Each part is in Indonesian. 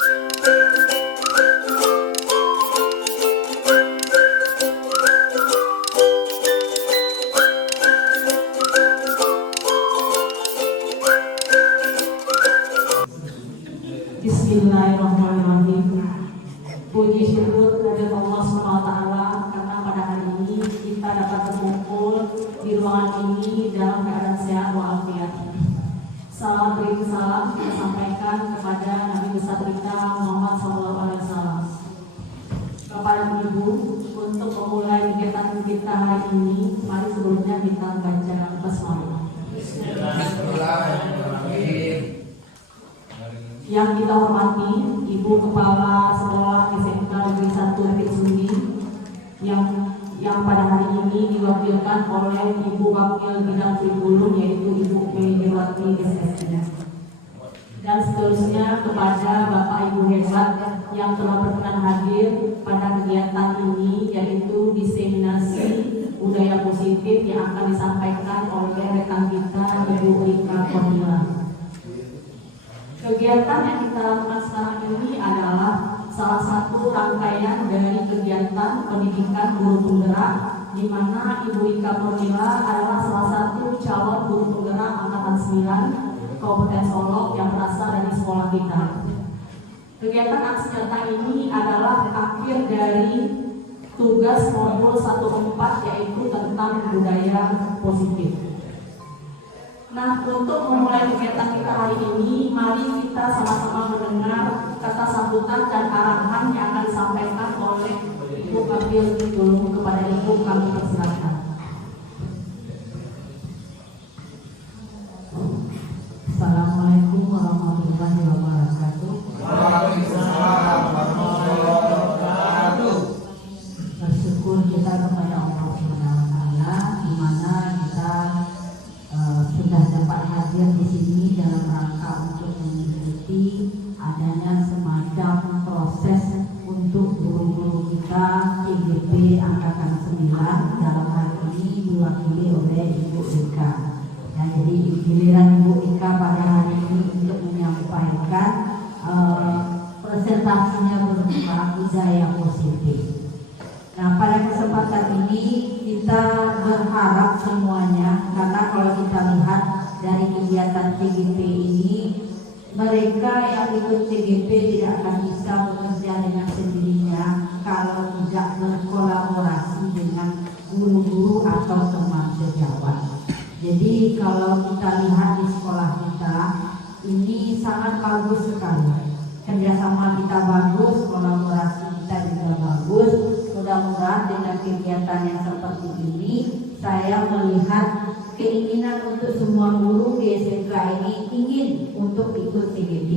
Bismillahirrahmanirrahim. Puji syukur kepada Allah SWT karena pada hari ini kita dapat berkumpul di ruangan ini dalam keadaan sehat walafiat. Salam beri salam kita sampaikan kepada Nabi besar kita Muhammad SAW. Kepada Ibu, untuk memulai kegiatan kita hari ini, mari sebelumnya kita baca basmalah. Bismillahirrahmanirrahim. Yang kita hormati Ibu Kepala Sekolah SMK Negeri 1 Lepit Sumbi yang pada hari ini diwakilkan oleh Ibu Wakil Bidang Kurikulum yaitu Ibu Megawati SSI. Dan seterusnya kepada Bapak Ibu hebat yang telah berkenan hadir pada kegiatan ini yaitu diseminasi budaya positif yang akan disampaikan oleh rekan kita Ibu Rika Kodila. Kegiatan yang kita lakukan sekarang ini adalah salah satu rangkaian dari kegiatan pendidikan guru penggerak, di mana Ibu Rika Kodila adalah salah satu calon guru penggerak angkatan 9 Kabupaten Solok yang berasal dari sekolah kita. Kegiatan aksi nyata ini adalah akhir dari tugas modul 14 yaitu tentang budaya positif. Nah, untuk memulai kegiatan kita hari ini, mari kita sama-sama mendengar kata sambutan dan arahan yang akan disampaikan oleh Ibu Wakil Kurikulum. Kepada Ibu kami persilakan. Assalamualaikum warahmatullahi wabarakatuh. Waalaikumsalam warahmatullahi wabarakatuh. Bersyukur kita kepada Allah SWT di mana kita sudah dapat hadir di sini dalam rangka untuk mengikuti adanya semacam proses untuk guru-guru kita TGP Angkatan 9 dalam hal ini diwakili oleh Ibu Rika. Nah, jadi giliran Ibu Rika pada hari ini untuk menyampaikan presentasinya berupa budaya positif. Nah, pada kesempatan ini kita berharap semuanya, karena kalau kita lihat dari kegiatan TGP ini, mereka yang ikut TGP tidak akan bisa bekerja dengan sendirinya kalau tidak berkolaborasi dengan guru-guru atau teman sejawat. Jadi kalau kita lihat di sekolah kita, ini sangat bagus sekali. Kerjasama kita bagus, kolaborasi kita juga bagus. Mudah-mudahan dengan kegiatan yang seperti ini, saya melihat keinginan untuk semua guru di SMK ini ingin untuk ikut TGP.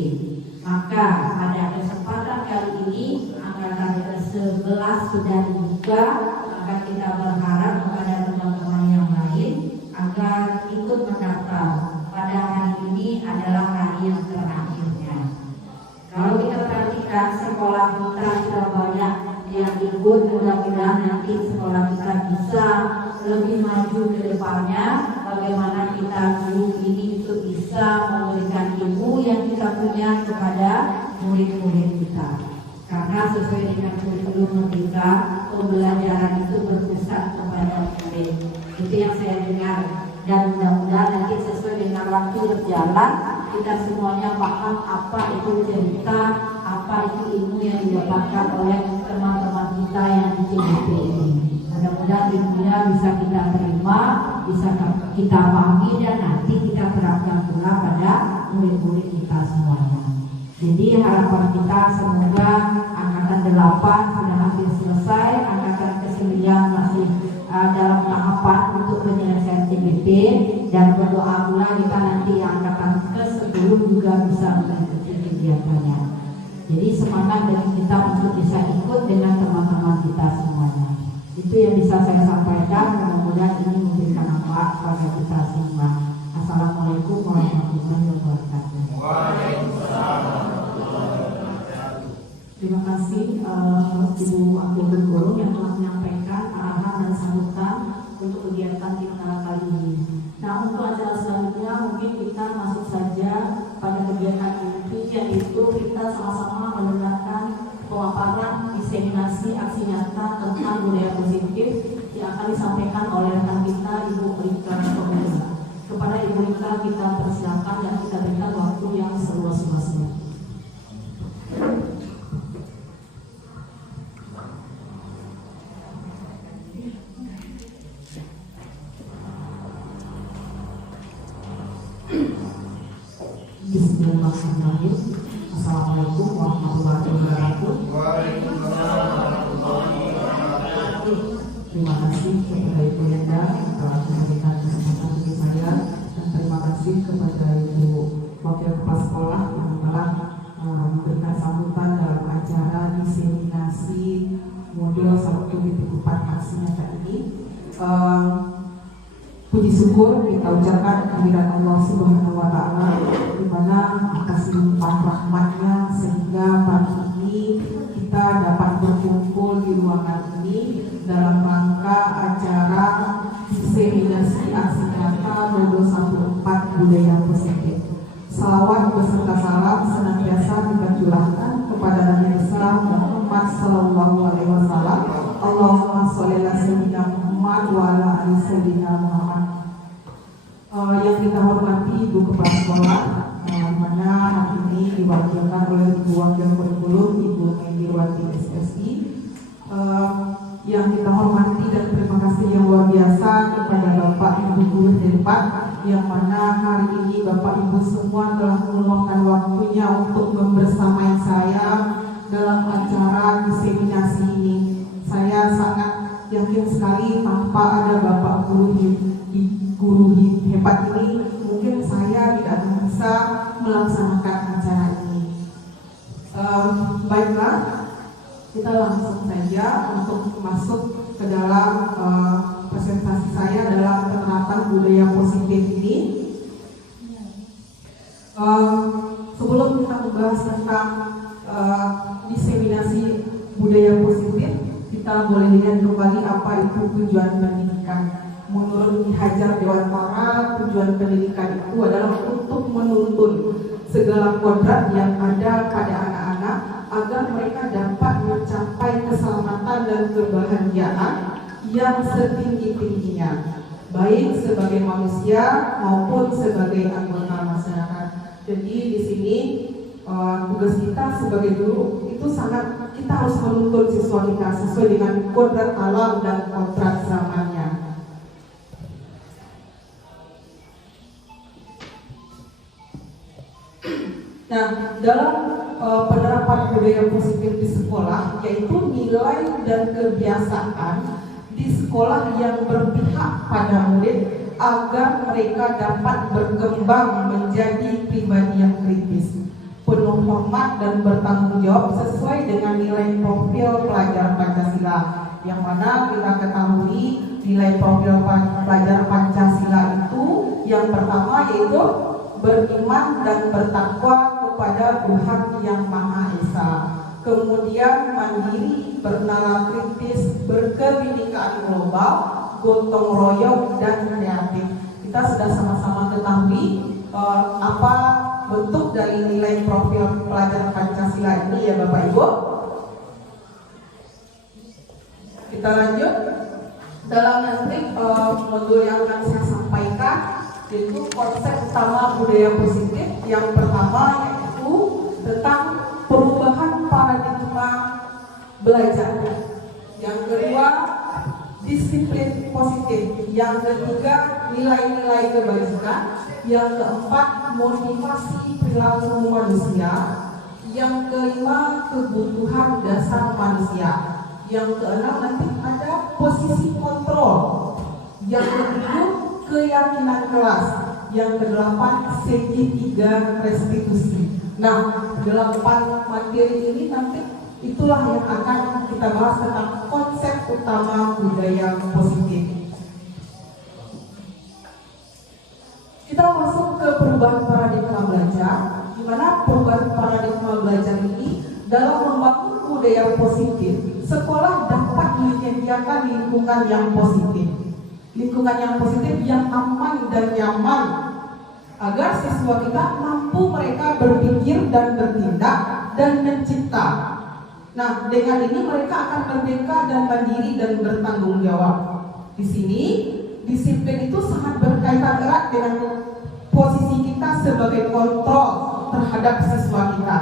Maka pada kesempatan kali ini angkatan ke-11 sudah dibuka, maka kita berharap kepada teman-teman yang lain agar ikut mendaftar. Pada hari ini adalah hari yang terakhirnya. Kalau kita perhatikan sekolah kita sudah banyak yang ikut, mudah-mudahan nanti sekolah kita bisa lebih maju ke depannya. Bagaimana kita guru ini untuk bisa memberikan ilmu yang kita punya kepada murid-murid kita. Karena sesuai dengan kurikulum kita, pembelajaran itu berpusat kepada murid. Itu yang saya dengar. Dan mudah-mudahan nanti sesuai dengan waktu berjalan, kita semuanya paham apa itu cerita, apa itu ilmu yang didapatkan oleh teman-teman kita yang di TGP ini. Mudah-mudahan ilmunya bisa kita terima, bisa kita pahami, dan nanti kita terapkan pula pada murid-murid kita semuanya. Jadi harapan kita semoga angkatan 8 sudah hampir selesai, angkatan ke-9 masih dalam tahapan untuk penyelesaian TGP, dan berdoa pula kita nanti angkatan ke-10 juga bisa mengikuti kegiatannya. Jadi semangat dari kita untuk bisa ikut dengan teman-teman kita semuanya. Itu yang bisa saya sampaikan. Mudah-mudahan ini memberikan manfaat kepada kita semua. Assalamualaikum warahmatullahi wabarakatuh. Terima kasih Ibu Wakil Guru yang telah menyampaikan arahan dan sambutan untuk kegiatan kita kali ini. Nah, untuk acara selanjutnya mungkin kita masuk saja pada kegiatan inti, yaitu kita sama-sama kita tentang budaya positif yang akan disampaikan oleh rekan kita Ibu Rika Pemirsa. Kepada Ibu Rika kita persilakan dan kita berikan waktu yang seluas-luasnya. Bismillahirrahmanirrahim. Assalamualaikum warahmatullahi wabarakatuh. Waalaikumsalam warahmatullahi wabarakatuh. Terima kasih kepada Ibu Linda yang telah memberikan kesempatan bagi saya, dan terima kasih kepada Ibu Wakil Kepala Sekolah yang telah memberikan sambutan dalam acara diseminasi modul 1.4 aksi nyata ini. Puji syukur kita ucapkan kehadirat Allah Subhanahu wa Ta'ala, di mana atas limpahan rahmatnya sehingga pagi ini kita dapat berkumpul di ruangan ini dalam rangka acara diseminasi aksi nyata modul 1.4 budaya positif. Salawat beserta salam senantiasa kita curahkan kepada Nabi besar Muhammad Sallallahu Alaihi Wasallam. Allahumma sholli ala sayyidina Muhammad wa ala ali sayyidina Muhammad. Yang kita hormati Ibu Kepala Sekolah, mana hari ini diwakilkan oleh Ibu Wakil Kurikulum Ibu Megirwati SSI. Yang kita hormati dan terima kasih yang luar biasa kepada Bapak Ibu guru hebat, yang mana hari ini Bapak Ibu semua telah meluangkan waktunya untuk membersamai saya dalam acara diseminasi ini. Saya sangat yakin sekali tanpa ada Bapak guru hebat ini, mungkin saya tidak akan bisa melaksanakan acara ini. Baiklah, kita langsung saja untuk masuk ke dalam presentasi saya dalam penerapan budaya positif ini. Sebelum kita membahas tentang diseminasi budaya positif, kita boleh lihat kembali apa itu tujuan pendidikan. Menurut Ki Hajar Dewantara, tujuan pendidikan itu adalah untuk menuntun segala kodrat yang ada pada anak-anak agar mereka dapat mencapai keselamatan dan kebahagiaan yang setinggi-tingginya, baik sebagai manusia maupun sebagai anggota masyarakat. Jadi di sini tugas kita sebagai guru itu sangat, kita harus menuntun siswa kita sesuai dengan kodrat alam dan kodrat zamannya. Nah, dalam penerapan budaya positif di sekolah, yaitu nilai dan kebiasaan di sekolah yang berpihak pada murid agar mereka dapat berkembang menjadi pribadi yang kritis, penuh hormat dan bertanggung jawab sesuai dengan nilai profil pelajar Pancasila. Yang mana kita ketahui nilai profil pelajar Pancasila itu yang pertama yaitu beriman dan bertakwa kepada Tuhan Yang Maha Esa, kemudian mandiri, bernalar kritis, berkebinekaan global, gotong royong dan kreatif. Kita sudah sama-sama ketahui apa bentuk dari nilai profil pelajar Pancasila ini ya Bapak Ibu. Kita lanjut dalam nanti modul yang akan saya sampaikan, yaitu konsep utama budaya positif. Yang pertama yaitu tentang perubahan paradigma belajar. Yang kedua, disiplin positif. Yang ketiga, nilai-nilai kebajikan. Yang keempat, motivasi perilaku manusia. Yang kelima, kebutuhan dasar manusia. Yang keenam nanti ada posisi kontrol. Yang ketujuh, keyakinan kelas. Yang kedelapan, segitiga restitusi. Nah, 8 materi ini nanti itulah yang akan kita bahas tentang konsep utama budaya positif. Kita masuk ke perubahan paradigma belajar, di mana perubahan paradigma belajar ini dalam membangun budaya positif, sekolah dapat menyediakan lingkungan yang positif. Lingkungan yang positif yang aman dan nyaman agar siswa kita mampu mereka berpikir dan bertindak dan mencipta. Nah, dengan ini mereka akan merdeka dan mandiri dan bertanggung jawab. Di sini, disiplin itu sangat berkaitan erat dengan posisi kita sebagai kontrol terhadap siswa kita.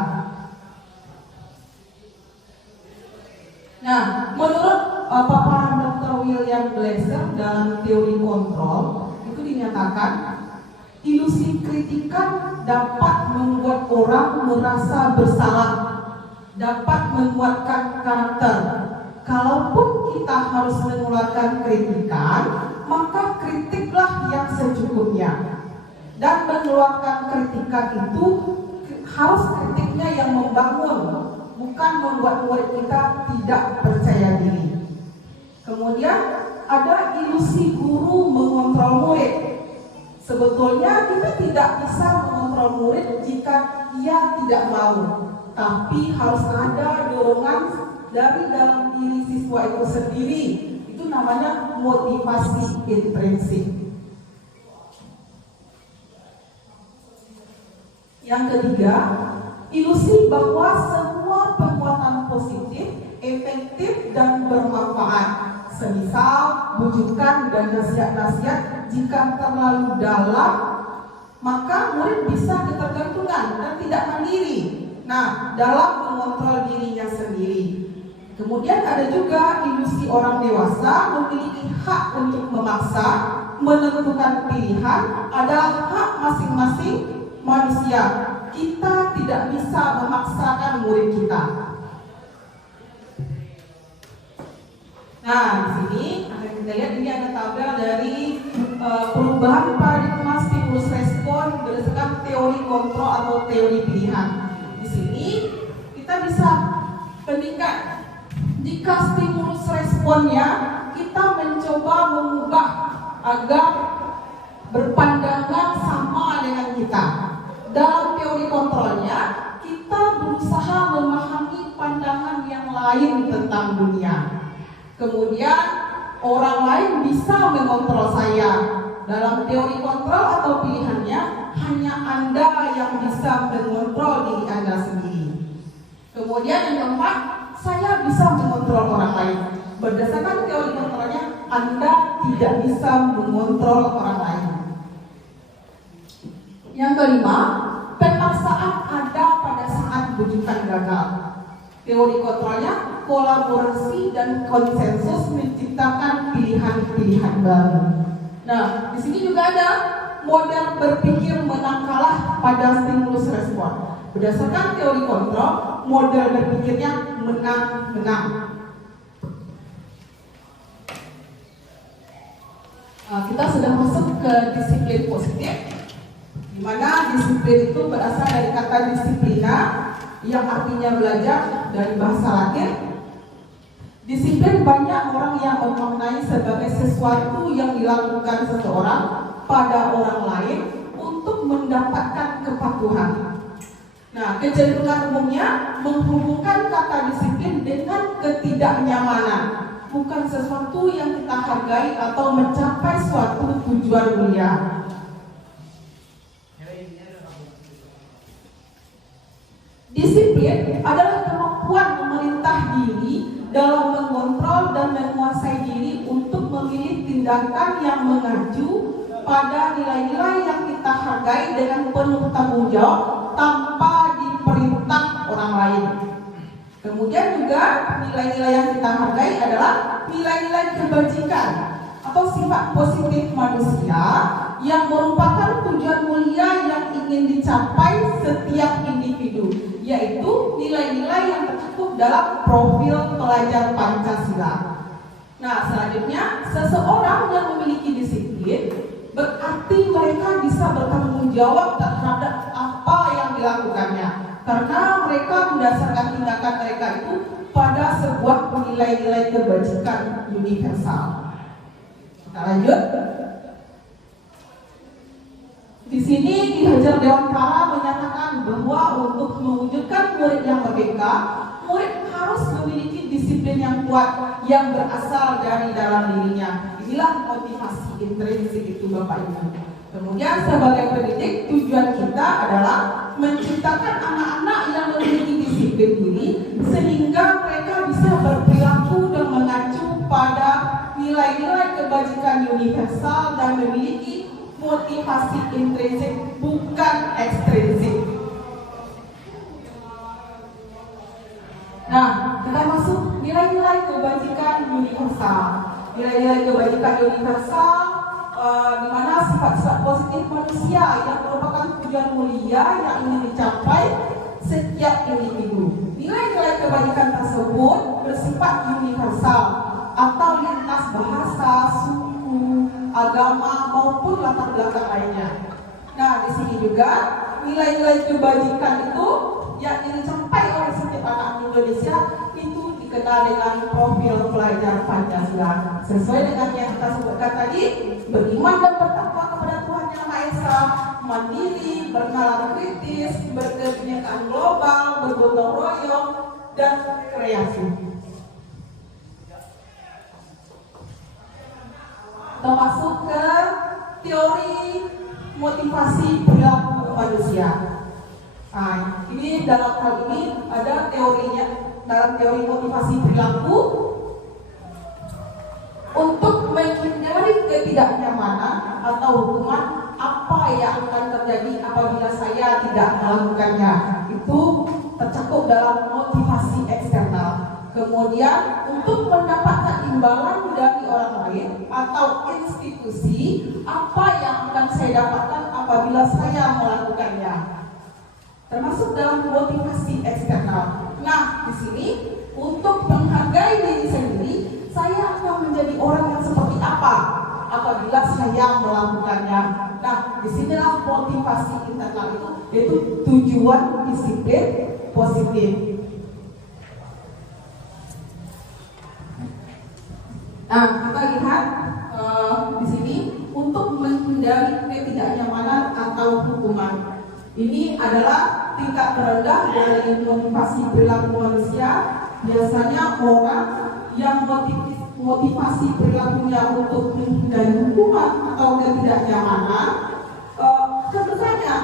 Nah, menurut paparan Dr. William Glasser dalam teori kontrol, itu dinyatakan ilusi kritikan dapat membuat orang merasa bersalah, dapat menguatkan karakter. Kalaupun kita harus mengeluarkan kritikan, maka kritiklah yang secukupnya. Dan mengeluarkan kritikan itu harus kritiknya yang membangun, bukan membuat murid kita tidak percaya diri. Kemudian ada ilusi guru mengontrol murid. Sebetulnya kita tidak bisa mengontrol murid jika ia tidak mau, tapi harus ada dorongan dari dalam diri siswa itu sendiri. Itu namanya motivasi intrinsik. Yang ketiga, ilusi bahwa semua perbuatan positif, efektif dan bermanfaat. Semisal bujukan dan nasihat-nasihat jika terlalu dalam, maka murid bisa ketergantungan dan tidak mandiri. Nah, dalam mengontrol dirinya sendiri. Kemudian ada juga ilusi orang dewasa memiliki hak untuk memaksa, menentukan pilihan adalah hak masing-masing manusia. Kita tidak bisa memaksakan murid kita. Nah, di sini kita lihat ini ada tabel dari perubahan paradigma stimulus respon berdasarkan teori kontrol atau teori pilihan. Di sini kita bisa bandingkan jika stimulus responnya kita mencoba mengubah agar berpandangan sama dengan kita. Dalam teori kontrolnya kita berusaha memahami pandangan yang lain tentang dunia. Kemudian orang lain bisa mengontrol saya. Dalam teori kontrol atau pilihannya, hanya Anda yang bisa mengontrol diri Anda sendiri. Kemudian yang keempat, saya bisa mengontrol orang lain. Berdasarkan teori kontrolnya, Anda tidak bisa mengontrol orang lain. Yang kelima, pemaksaan ada pada saat bujukan gagal. Teori kontrolnya, kolaborasi dan konsensus menciptakan pilihan-pilihan baru. Nah, di sini juga ada model berpikir menang kalah pada stimulus respon. Berdasarkan teori kontrol, model berpikirnya menang-menang. Kita sudah masuk ke disiplin positif, di mana disiplin itu berasal dari kata disiplina yang artinya belajar dari bahasa Latin. Disiplin banyak orang yang memaknai sebagai sesuatu yang dilakukan seseorang pada orang lain untuk mendapatkan kepatuhan. Nah, kecenderungan umumnya menghubungkan kata disiplin dengan ketidaknyamanan, bukan sesuatu yang kita hargai atau mencapai suatu tujuan mulia. Disiplin adalah kemampuan memerintah diri dalam mengontrol dan menguasai diri untuk memilih tindakan yang mengacu pada nilai-nilai yang kita hargai dengan penuh tanggung jawab tanpa diperintah orang lain. Kemudian juga nilai-nilai yang kita hargai adalah nilai-nilai kebajikan atau sifat positif manusia yang merupakan tujuan mulia yang ingin dicapai setiap individu, yaitu nilai-nilai yang tercukup dalam profil pelajar Pancasila. Nah, selanjutnya, seseorang yang memiliki disiplin berarti mereka bisa bertanggung jawab terhadap apa yang dilakukannya, karena mereka mendasarkan tindakan mereka itu pada sebuah nilai-nilai kebajikan universal. Kita lanjut. Di sini Ki Hajar Dewantara menyatakan bahwa untuk mewujudkan murid yang merdeka, murid harus memiliki disiplin yang kuat yang berasal dari dalam dirinya. Inilah motivasi intrinsik itu, Bapak Ibu. Kemudian sebagai pendidik, tujuan kita adalah menciptakan anak-anak yang memiliki disiplin disiplin diri sehingga mereka bisa berperilaku dan mengacu pada nilai-nilai kebajikan universal dan memiliki motivasi intrinsik bukan ekstrinsik. Nah, kita masuk nilai-nilai kebajikan universal. Nilai-nilai kebajikan universal di mana sifat-sifat positif manusia yang merupakan tujuan mulia yang ingin dicapai setiap individu. Nilai-nilai kebajikan tersebut bersifat universal atau lintas bahasa, suku, agama maupun latar belakang lainnya. Nah, di sini juga nilai-nilai kebajikan itu yang dicapai oleh setiap anak Indonesia itu dikenal dengan profil pelajar Pancasila. Sesuai dengan yang kita sebutkan tadi, beriman dan bertakwa kepada Tuhan Yang Maha Esa, mandiri, bernalar kritis, berkebinekaan global, bergotong royong, dan kreasi. Kita masuk ke teori motivasi perilaku manusia. Nah, ini dalam hal ini ada teorinya. Dalam teori motivasi perilaku, untuk menghindari ketidaknyamanan atau hukuman apa yang akan terjadi apabila saya tidak melakukannya, itu tercakup dalam motivasi eksternal. Kemudian untuk mendapatkan imbalan dari orang lain atau institusi, apa yang akan saya dapatkan apabila saya melakukannya, termasuk dalam motivasi eksternal. Nah, di sini untuk menghargai diri sendiri, saya akan menjadi orang yang seperti apa apabila saya melakukannya. Nah, disinilah motivasi internal itu, yaitu tujuan disiplin positif. Nah, kita lihat di sini untuk menghindari ketidaknyamanan atau hukuman. Ini adalah tingkat terendah dari motivasi perilaku manusia. Biasanya orang yang motivasi perilakunya untuk menghindari hukuman atau ketidaknyamanan akan bertanya,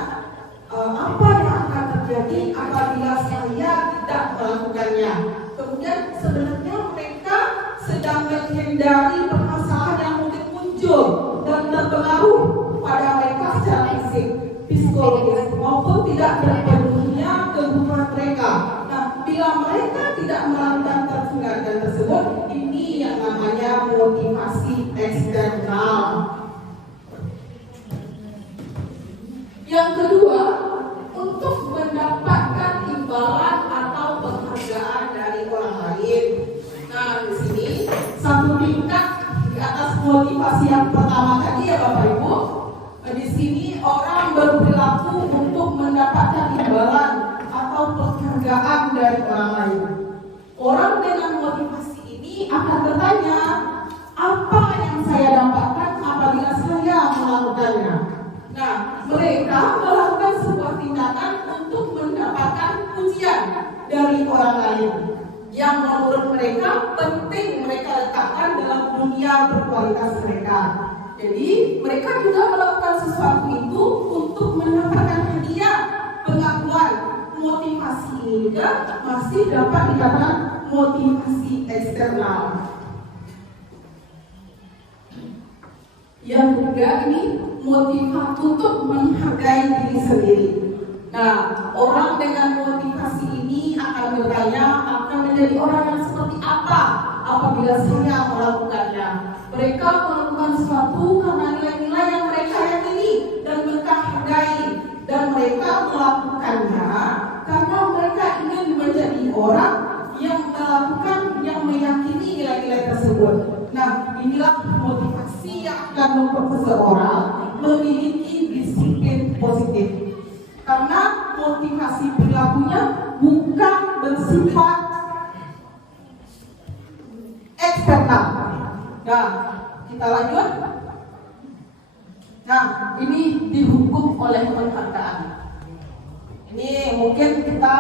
apa yang akan terjadi apabila saya tidak melakukannya. Kemudian sebenarnya mereka sedang menghindari permasalahan yang mungkin muncul dan terpengaruh pada mereka secara fisik, psikologis maupun tidak terpenuhinya kebutuhan mereka. Nah, bila mereka tidak melakukan tindakan tersebut, ini yang namanya motivasi eksternal. Yang kedua, untuk mendapatkan imbalan atau penghargaan dari orang lain. Nah, di sini satu tingkat di atas motivasi yang pertama tadi ya Bapak Ibu. Di sini orang berperilaku untuk mendapatkan imbalan atau penghargaan dari orang lain. Orang dengan motivasi ini akan bertanya, apa yang saya dapatkan apabila saya melakukannya? Nah, mereka melakukan sebuah tindakan untuk mendapatkan pujian dari orang lain yang menurut mereka penting mereka letakkan dalam dunia berkualitas mereka. Jadi mereka juga melakukan sesuatu itu untuk mendapatkan hadiah, pengakuan. Motivasi ini juga masih dapat dikatakan motivasi eksternal. Yang ketiga ini motivasi untuk menghargai diri sendiri. Nah, orang dengan motivasi ini akan bertanya, akan menjadi orang yang seperti apa apabila saya melakukannya. Mereka melakukan sesuatu karena nilai-nilai yang mereka yakini dan mereka hargai, dan mereka melakukannya karena mereka ingin menjadi orang yang melakukan, yang meyakini nilai-nilai tersebut. Nah, inilah motivasi yang akan membuat seseorang memiliki disiplin positif. Karena motivasi perilakunya bukan bersifat eksternal. Nah, kita lanjut. Nah, ini dihukum oleh penghargaan. Ini mungkin kita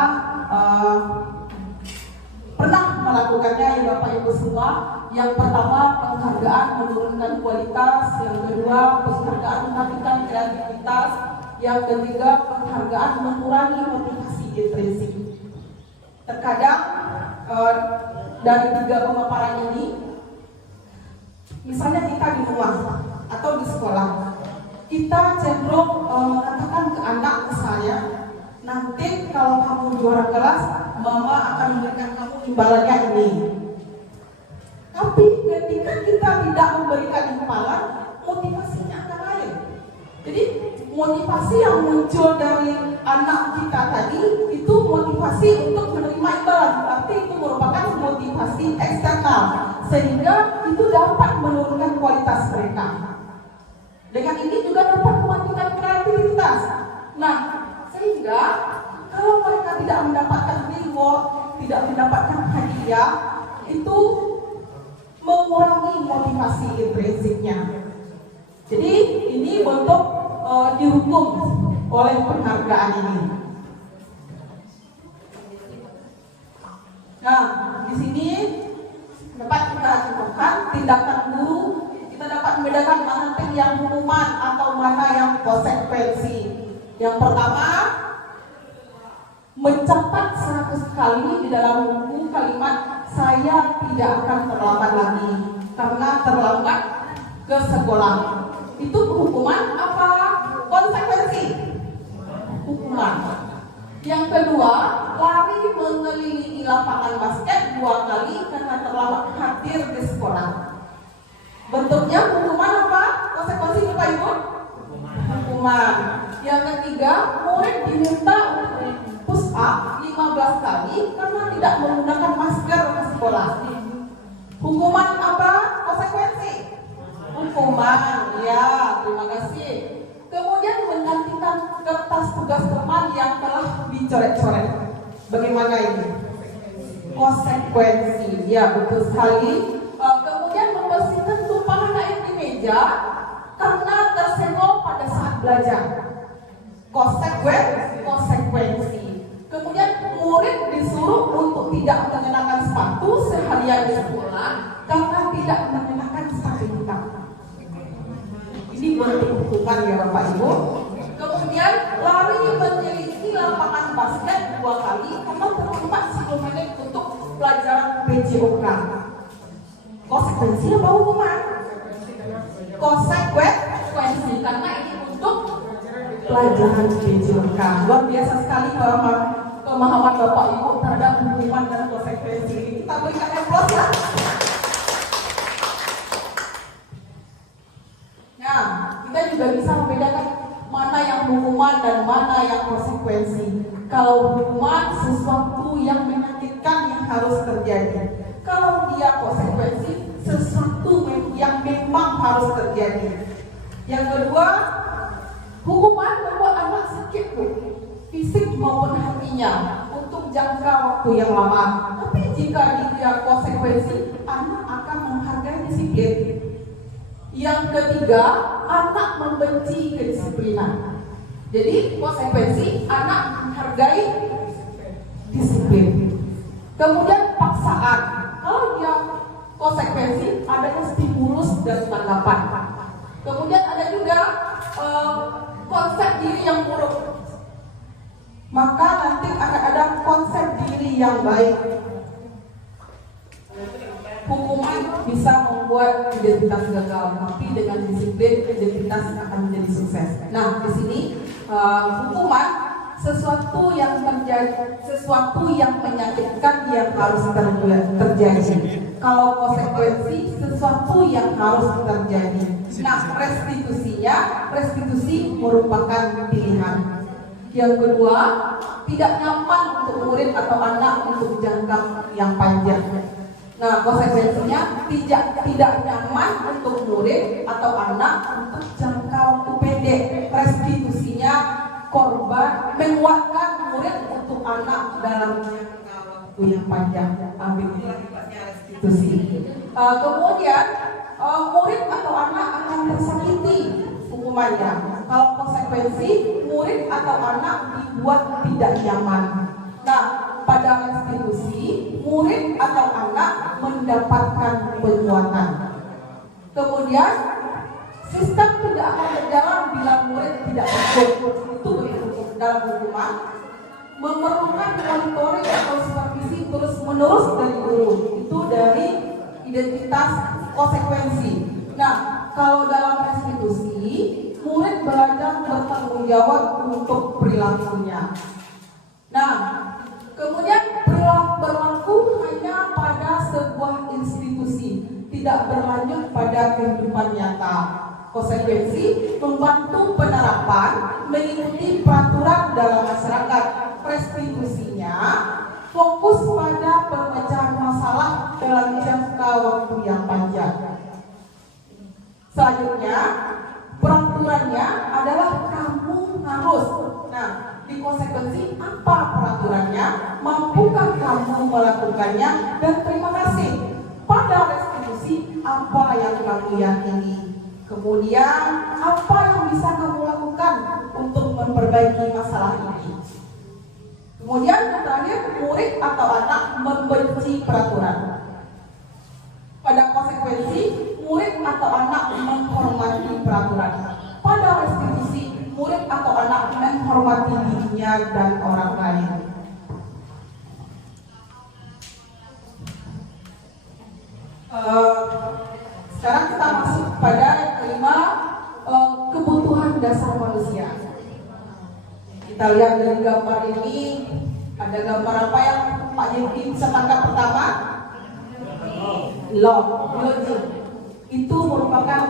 pernah melakukannya ya Bapak Ibu semua. Yang pertama, penghargaan menurunkan kualitas. Yang kedua, penghargaan meningkatkan kreativitas. Yang ketiga, penghargaan mengurangi motivasi intrinsik. Terkadang dari 3 pemaparan ini, misalnya kita di rumah atau di sekolah, kita cenderung mengatakan ke anak misalnya, nanti kalau kamu juara kelas, mama akan memberikan kamu imbalannya ini. Tapi ketika kita tidak memberikan imbalan, motivasinya akan lain. Jadi motivasi yang muncul dari anak kita tadi itu motivasi untuk menerima imbalan, berarti itu merupakan motivasi eksternal, sehingga itu dapat menurunkan kualitas mereka. Dengan ini juga dapat mematikan kreativitas. Nah, sehingga kalau mereka tidak mendapatkan reward, tidak mendapatkan hadiah, itu mengurangi motivasi intrinsiknya. Jadi ini bentuk dihukum oleh penghargaan ini. Nah, di sini dapat kita contohkan tindakan guru. Kita dapat membedakan mana yang hukuman atau mana yang konsekuensi. Yang pertama, mencatat 100 kali di dalam buku kalimat saya tidak akan terlambat lagi karena terlambat ke sekolah. Itu hukuman apa? Konsekuensi. Hukuman. Yang kedua, lari mengelilingi lapangan basket 2 kali karena terlambat hadir di sekolah. Bentuknya hukuman apa? Konsekuensi Bapak Ibu? Hukuman. Yang ketiga, murid diminta untuk push up 15 kali karena tidak menggunakan masker ke sekolah. Hukuman apa? Konsekuensi. Hukuman. Ya, terima kasih. Kemudian menggantikan kertas tugas teman yang telah dicoret-coret. Bagaimana ini? Konsekuensi. Ya, betul sekali. Kemudian membersihkan tumpahan air di meja karena tersenggol pada saat belajar. Konsekuensi. Kemudian murid disuruh untuk tidak mengenakan sepatu seharian di sekolah karena tidak mengenakan sepatu hitam. Ini bentuk hukuman ya Bapak Ibu. Kemudian lari menyelidiki lapangan basket 2 kali karena terlambat 10 menit untuk pelajaran PJOK. Konsekuensi apa hukuman? Konsekuensi karena ini untuk pelajaran PJOK. Luar biasa sekali pemahaman Bapak Ibu terhadap hukuman dan konsekuensi ini. Kita berikan aplaus ya. Nah, kita juga bisa membedakan mana yang hukuman dan mana yang konsekuensi. Kalau hukuman sesuatu yang menyakitkan yang harus terjadi. Kalau dia konsekuensi sesuatu yang memang harus terjadi. Yang kedua, hukuman membuat anak sakit fisik maupun hatinya untuk jangka waktu yang lama. Tapi jika dia konsekuensi, anak akan menghargai disiplin. Yang ketiga, anak membenci kedisiplinan. Jadi konsekuensi anak menghargai disiplin. Kemudian paksaan. Kalau dia konsekuensi, adanya stimulus dan tanggapan. Kemudian ada juga konsep diri yang buruk. Maka nanti akan ada konsep diri yang baik. Hukuman bisa membuat identitas gagal, tapi dengan disiplin identitas akan menjadi sukses. Nah, di sini hukuman sesuatu yang terjadi, sesuatu yang menyakitkan yang harus terjadi. Kalau konsekuensi sesuatu yang harus terjadi. Nah, restitusi merupakan pilihan. Yang kedua, tidak nyaman untuk murid atau anak untuk jangka yang panjang. Nah, konsekuensinya tidak nyaman untuk murid atau anak untuk jangka waktu pendek. Restitusinya korban menguatkan murid untuk anak dalam jangka waktu yang panjang. Ambil restitusi. Kemudian murid atau anak akan tersakiti hukumannya. Kalau konsekuensi, murid atau anak dibuat tidak nyaman. Nah, pada restitusi, murid atau anak mendapatkan penguatan. Kemudian, sistem tidak akan berjalan bila murid tidak ikut. Itu dalam hukuman. memerlukan monitoring atau supervisi terus-menerus dari guru. Itu dari identitas konsekuensi. Nah, kalau dalam restitusi, murid belajar bertanggung jawab untuk perilakunya. Nah, kemudian berlaku hanya pada sebuah institusi, tidak berlanjut pada kehidupan nyata. Konsekuensi membantu penerapan mengikuti peraturan dalam masyarakat. Restitusinya fokus pada pemecahan masalah dalam jangka waktu yang panjang. Selanjutnya, peraturannya adalah kamu harus. Nah, di konsekuensi apa peraturannya? Mampukah kamu melakukannya? Dan terima kasih. Pada restitusi, apa yang kamu yakini? Kemudian, apa yang bisa kamu lakukan untuk memperbaiki masalah ini? Kemudian terakhir, murid atau anak membenci peraturan. Pada konsekuensi, murid atau anak menghormati peraturan. Pada restitusi, murid atau anak menghormati dirinya dan orang lain. Sekarang kita masuk pada yang kelima, kebutuhan dasar manusia. Kita lihat dari gambar ini, ada gambar apa yang Pak Jepri bisa tangkap pertama? Logik. Itu merupakan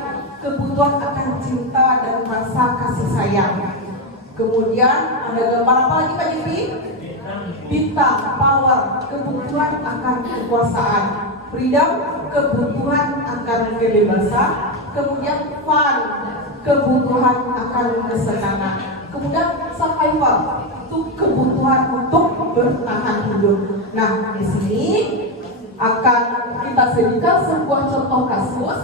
kebutuhan akan cinta dan rasa kasih sayang. Kemudian ada gambar apa lagi Pak Jepri? Bintang, power, kebutuhan akan kekuasaan. Freedom, kebutuhan akan kebebasan. Kemudian fun, kebutuhan akan kesenangan. Kemudian survival, itu kebutuhan untuk bertahan hidup. Nah, di sini akan kita sediakan sebuah contoh kasus.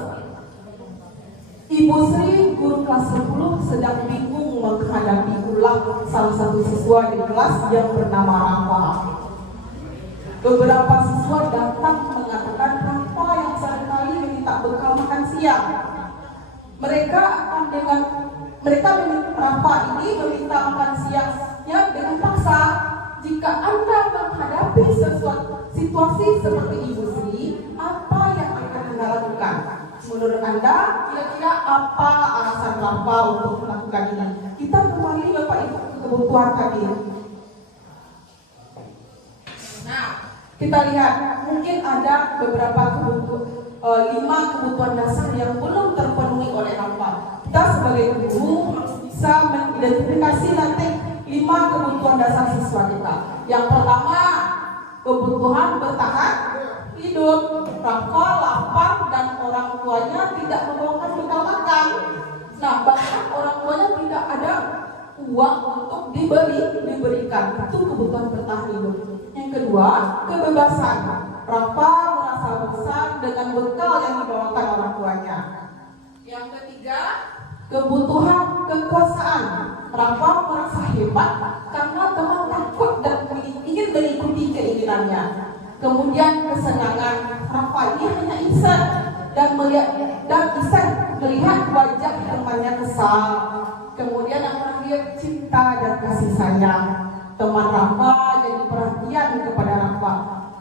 Ibu Sri, guru kelas 10, sedang bingung menghadapi ulah salah satu siswa di kelas yang bernama Rafa. Beberapa siswa datang mengatakan Rafa yang seringkali meminta bekal makan siang. Mereka Rafa ini meminta makan siangnya dengan paksa. Jika Anda menghadapi sesuatu situasi seperti Ibu Sri, apa yang akan Anda lakukan? Menurut Anda, kira-kira apa alasan Rafa untuk melakukan ini? Kita kembali Bapak Ibu ke kebutuhan tadi. Nah, kita lihat mungkin ada beberapa lima kebutuhan dasar yang belum terpenuhi oleh Rafa. Kita sebagai guru bisa mengidentifikasi nanti 5 kebutuhan dasar siswa kita. Yang pertama, kebutuhan bertahan hidup. Rafa lapar dan orang tuanya tidak membawakan bekal makan. Nah, bahkan orang tuanya tidak ada uang untuk diberikan. Itu kebutuhan bertahan hidup. Yang kedua, kebebasan. Rafa merasa bosan dengan bekal yang dibawakan orang tuanya. Yang ketiga, kebutuhan kekuasaan. Rafa merasa hebat karena teman takut dan ingin mengikuti keinginannya. Kemudian kesenangan. Rafa ini hanya insan dan melihat wajah temannya kesal. Kemudian yang terakhir, cinta dan kasih sayang. Teman Rafa jadi perhatian kepada Rafa.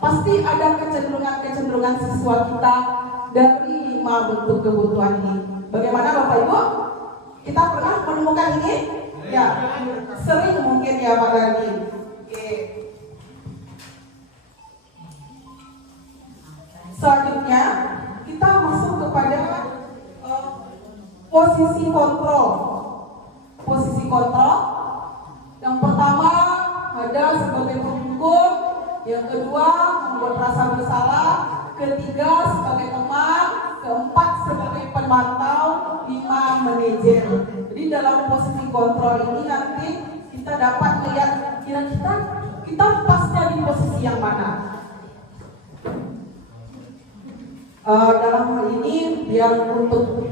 Pasti ada kecenderungan siswa kita dari 5 bentuk kebutuhan ini. Bagaimana Bapak Ibu? Kita pernah menemukan ini? Ya, sering mungkin ya Pak Gani. Oke. Selanjutnya kita masuk kepada posisi kontrol. Posisi kontrol. Yang pertama ada sebagai penghukum, yang kedua membuat rasa bersalah, ketiga sebagai teman, keempat sebagai pemantau, 5 manajer. Jadi dalam posisi kontrol ini nanti kita dapat melihat kira-kira kita pasnya di posisi yang mana. Dalam hal ini biar untuk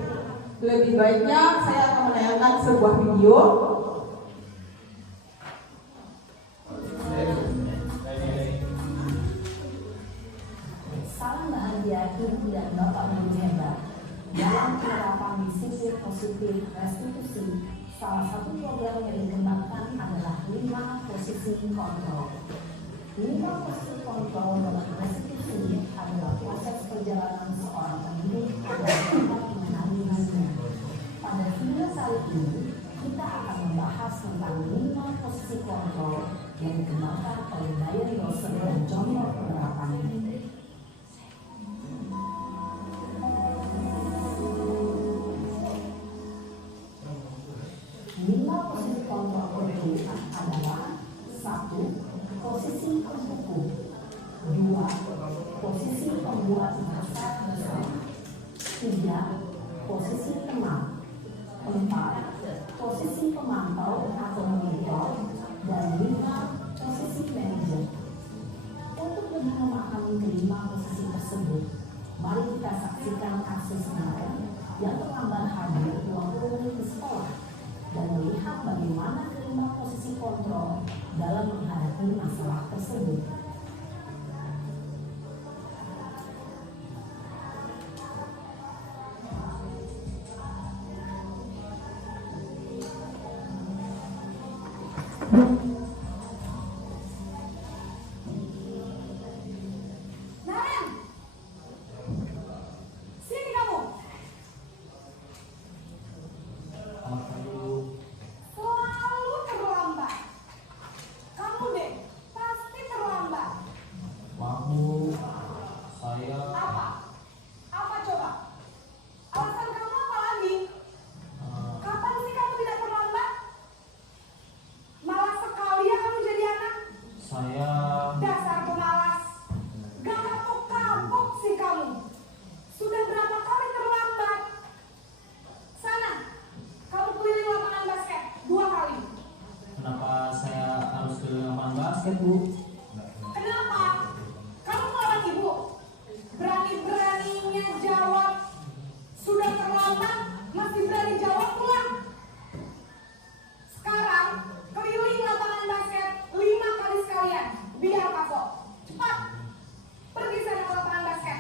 lebih baiknya saya akan menayangkan sebuah video. Salam bahagia ibu dan bapak guru hebat. Dalam penerapan disiplin positif restitusi, Salah satu program yang dikembangkan adalah 5 posisi kontrol. 5 posisi kontrol dalam restitusi adalah proses perjalanan seorang pendidik agar dapat mengenali dirinya. Pada video kali ini, kita akan membahas tentang 5 posisi kontrol yang dikembangkan oleh Diane Lawson dan contoh penerapannya. 5 posisi kontrol itu adalah 1. Posisi pembuku, 2. Posisi pembuat naskah bersama, 3. Posisi teman, 4. Posisi pemantau atau monitor, dan 5. Posisi manajer. Untuk lebih memahami kelima posisi tersebut, mari kita saksikan kasus kemarin yang terlambat hadir 20 menit di sekolah dan melihat bagaimana kelima posisi kontrol dalam menghadapi masalah tersebut. Naren, sini kamu. Selalu terlambat. Kamu deh, pasti terlambat. Maaf Bu, saya Apa? Apa coba? Alasan kamu apa lagi? Kapan sih kamu tidak terlambat? Malas sekali ya kamu jadi anak. saya Dasar pemalas. Gak kapok-kapok sih kamu. Sudah berapa kali terlambat? Sana, kamu keliling lapangan basket 2 kali. kenapa saya harus ke lapangan basket Bu? Kenapa? Kamu melawan ibu? Berani-beraninya jawab. Sudah terlambat, masih berani jawab pulang. Sekarang, keliling lapangan basket 5 kali sekalian. Biar kapok. Cepat. Pergi sana ke lapangan basket.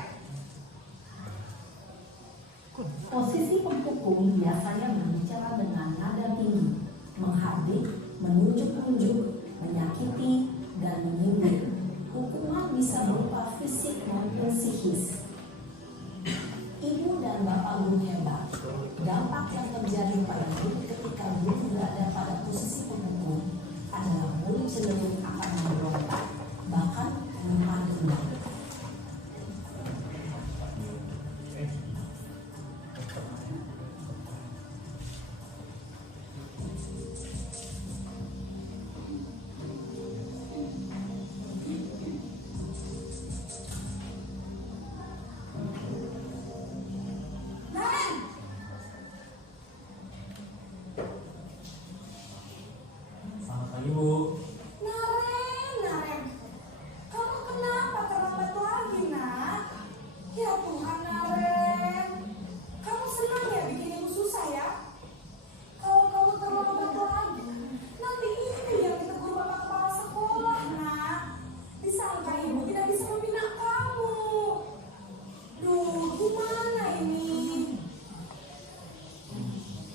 Posisi pemukul biasanya berbicara dengan nada tinggi, menghardik, menunjuk-nunjuk, menyakiti, dan menyindir. Hukuman bisa berupa fisik maupun psikis. Ibu dan bapak guru hebat. Dampak yang terjadi pada guru ketika guru berada pada posisi pemukul adalah murid cenderung akan memberontak, bahkan menyimpan dendam. Naren, Selamat pagi Bu. Naren. Kamu kenapa terlambat lagi, nak? Ya Tuhan, Naren. Kamu senang ya bikin ibu susah ya? Kalau kamu terlambat lagi, nanti ini yang ditegur bapak kepala sekolah, nak. Disangka ibu tidak bisa membina kamu. Duh, gimana ini?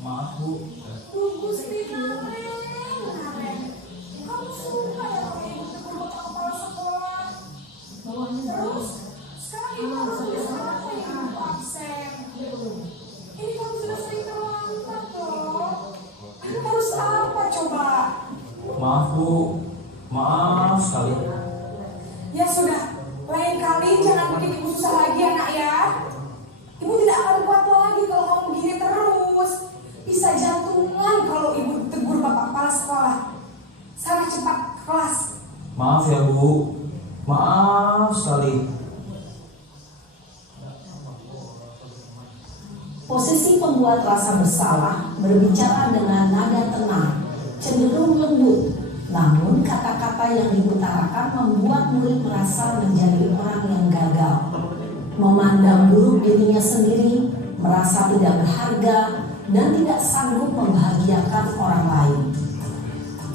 Maaf Bu, Duh, Gusti Naren. Kamu suka ya kalau ibu tegur bapak kepala sekolah? Terus, sekarang ibu harus bisa apa yang ibu absen? Ini kamu sudah sering terlambat loh. Kamu harus apa coba? maaf Bu, maaf sekali. Ya sudah, lain kali jangan bikin ibu susah lagi anak ya. Ibu tidak akan kuat lagi kalau kamu begini terus. Bisa jantungan kalau ibu tegur bapak kepala sekolah. Sana cepat ke kelas. Maaf ya Bu, maaf sekali. Posisi pembuat rasa bersalah berbicara dengan nada tenang, cenderung lembut. Namun kata-kata yang diutarakan membuat murid merasa menjadi orang yang gagal, memandang buruk dirinya sendiri, merasa tidak berharga, dan tidak sanggup membahagiakan orang lain.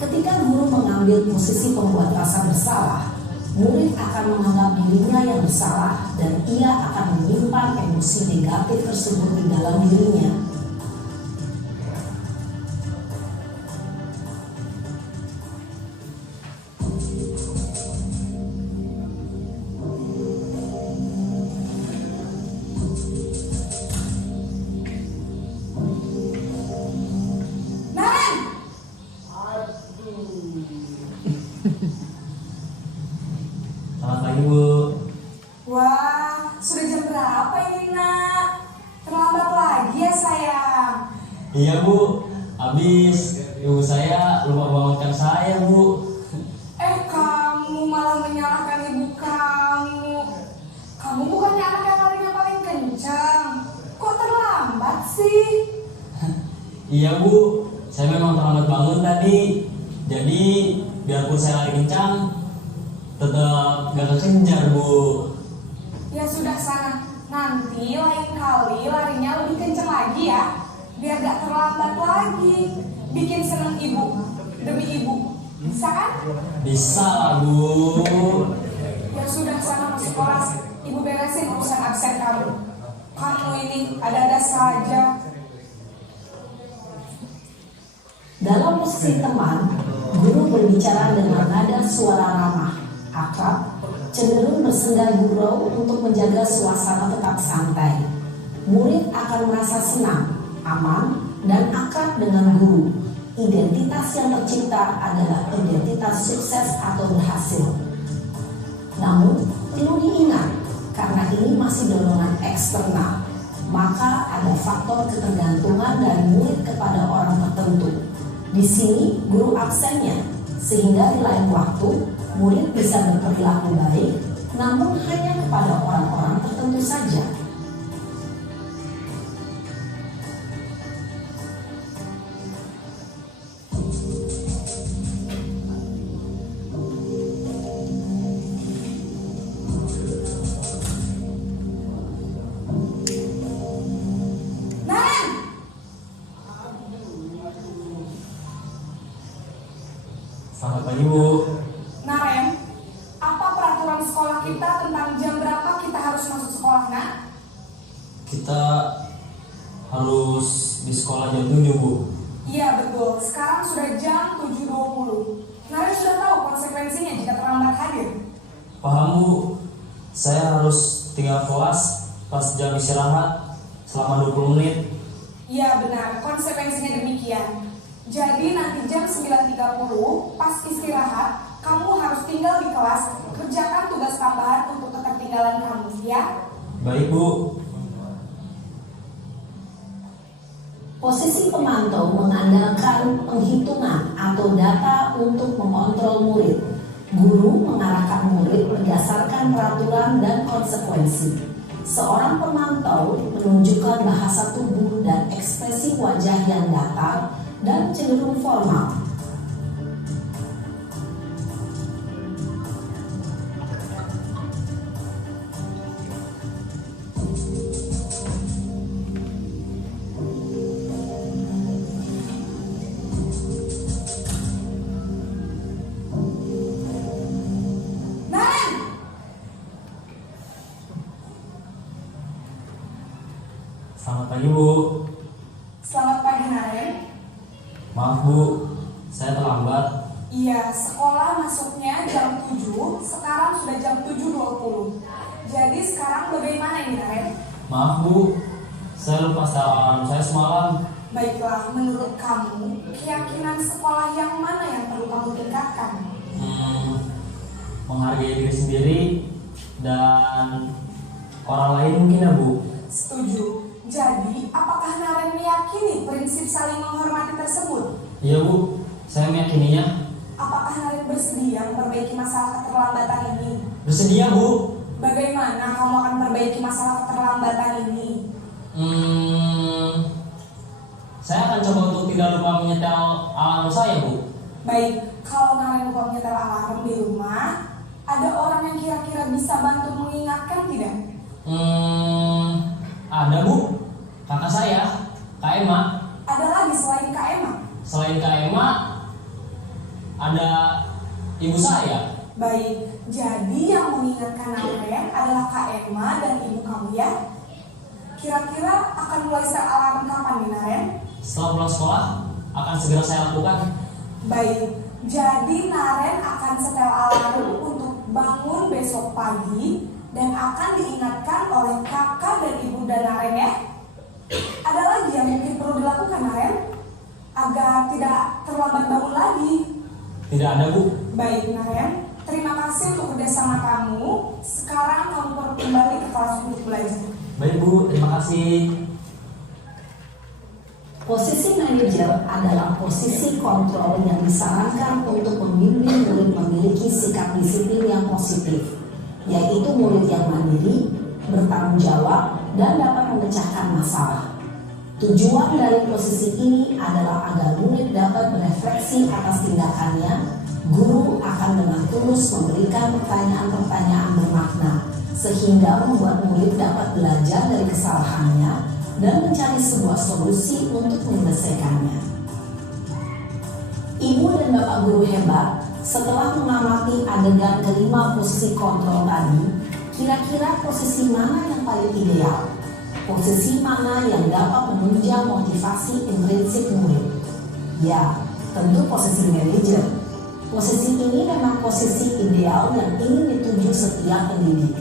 Ketika guru mengambil posisi pembuat rasa bersalah, murid akan menganggap dirinya yang bersalah dan ia akan menyimpan emosi negatif tersebut di dalam dirinya. Wah, sudah jam berapa ini nak? Terlambat lagi ya sayang. Iya Bu, habis ibu saya lupa bangunkan saya Bu. Kamu malah menyalahkan ibu kamu. Kamu bukannya anak yang larinya paling kencang. Kok terlambat sih? Iya Bu, saya memang terlambat bangun tadi. Jadi biarpun saya lari kencang, tetap gak kekejar Bu. Ya sudah sana. Nanti lain kali larinya lebih kencang lagi ya. Biar gak terlambat lagi. Bikin seneng ibu demi ibu. Bisa kan? Bisa lah Bu. Ya sudah sana masuk kelas. Ibu beresin urusan absen kamu. Kamu ini ada-ada saja. Dalam posisi teman, guru berbicara dengan nada suara ramah, akrab, cenderung bersenda gurau untuk menjaga suasana tetap santai. Murid akan merasa senang, aman, dan akrab dengan guru. Identitas yang tercipta adalah identitas sukses atau berhasil. Namun, perlu diingat, karena ini masih dorongan eksternal, maka ada faktor ketergantungan dari murid kepada orang tertentu. Di sini guru absennya, sehingga di lain waktu murid bisa berperilaku baik, namun hanya kepada orang-orang tertentu saja. Naren! Selamat pagi Bu. Naren, apa peraturan sekolah kita tentang jam berapa kita harus masuk sekolah, nak? Kita harus di sekolah jam 7 Bu. Iya betul, sekarang sudah jam 7.20. Naren sudah tahu konsekuensinya jika terlambat hadir. Paham Bu, saya harus tinggal kelas pas jam istirahat selama 20 menit. Iya benar, konsekuensinya demikian. Jadi nanti jam 9.30 pas istirahat, kamu harus tinggal di kelas, kerjakan tugas tambahan untuk ketertinggalan kamu, ya? Baik Bu. Posisi pemantau mengandalkan penghitungan atau data untuk mengontrol murid. Guru mengarahkan murid berdasarkan peraturan dan konsekuensi. Seorang pemantau menunjukkan bahasa tubuh dan ekspresi wajah yang datar dan cenderung formal. Naren! Selamat pagi Bu. Selamat pagi, Naren. Maaf Bu, saya terlambat. Iya, sekolah masuknya jam 7, sekarang sudah jam 7.20. Jadi sekarang bagaimana ini, Naren? Maaf Bu, saya lupa setel alarm saya semalam. Baiklah, menurut kamu, keyakinan sekolah yang mana yang perlu kamu tingkatkan? Menghargai diri sendiri dan orang lain mungkin ya Bu. Setuju. Jadi, apakah Naren meyakini prinsip saling menghormati tersebut? Iya Bu, saya meyakininya. Apakah Naren bersedia memperbaiki masalah keterlambatan ini? Bersedia Bu. Bagaimana kamu akan memperbaiki masalah keterlambatan ini? Saya akan coba untuk tidak lupa menyetel alarm saya Bu. Baik, kalau Naren lupa menyetel alarm di rumah, ada orang yang kira-kira bisa bantu mengingatkan tidak? Ada Bu, kakak saya, Kak Emma. Ada lagi selain Kak Emma? Selain Kak Emma, ada ibu saya. Baik, jadi yang mengingatkan Naren adalah Kak Emma dan ibu kamu ya? Kira-kira akan mulai set alarm kapan nih Naren? Setelah pulang sekolah, akan segera saya lakukan. Baik, jadi Naren akan setel alarm untuk bangun besok pagi dan akan diingatkan oleh kakak dan ibu dan Naren ya. Ada lagi yang mungkin perlu dilakukan Naren agar tidak terlambat bangun lagi? Tidak ada Bu. Baik Naren, Terima kasih untuk kerjasama kamu. Sekarang kamu kembali ke kelas untuk belajar. Baik Bu, terima kasih. Posisi manajer adalah posisi kontrol yang disarankan untuk membimbing murid memiliki sikap disiplin yang positif, yaitu murid yang mandiri, bertanggung jawab, dan dapat memecahkan masalah. Tujuan dari posisi ini adalah agar murid dapat berefleksi atas tindakannya. Guru akan dengan tulus memberikan pertanyaan-pertanyaan bermakna, sehingga membuat murid dapat belajar dari kesalahannya dan mencari sebuah solusi untuk menyelesaikannya. Ibu dan Bapak guru hebat, setelah mengamati adegan kelima posisi kontrol tadi, kira-kira posisi mana yang paling ideal? Posisi mana yang dapat menunjang motivasi intrinsik murid? Ya, tentu posisi manajer. Posisi ini memang posisi ideal yang ingin dituju setiap pendidik.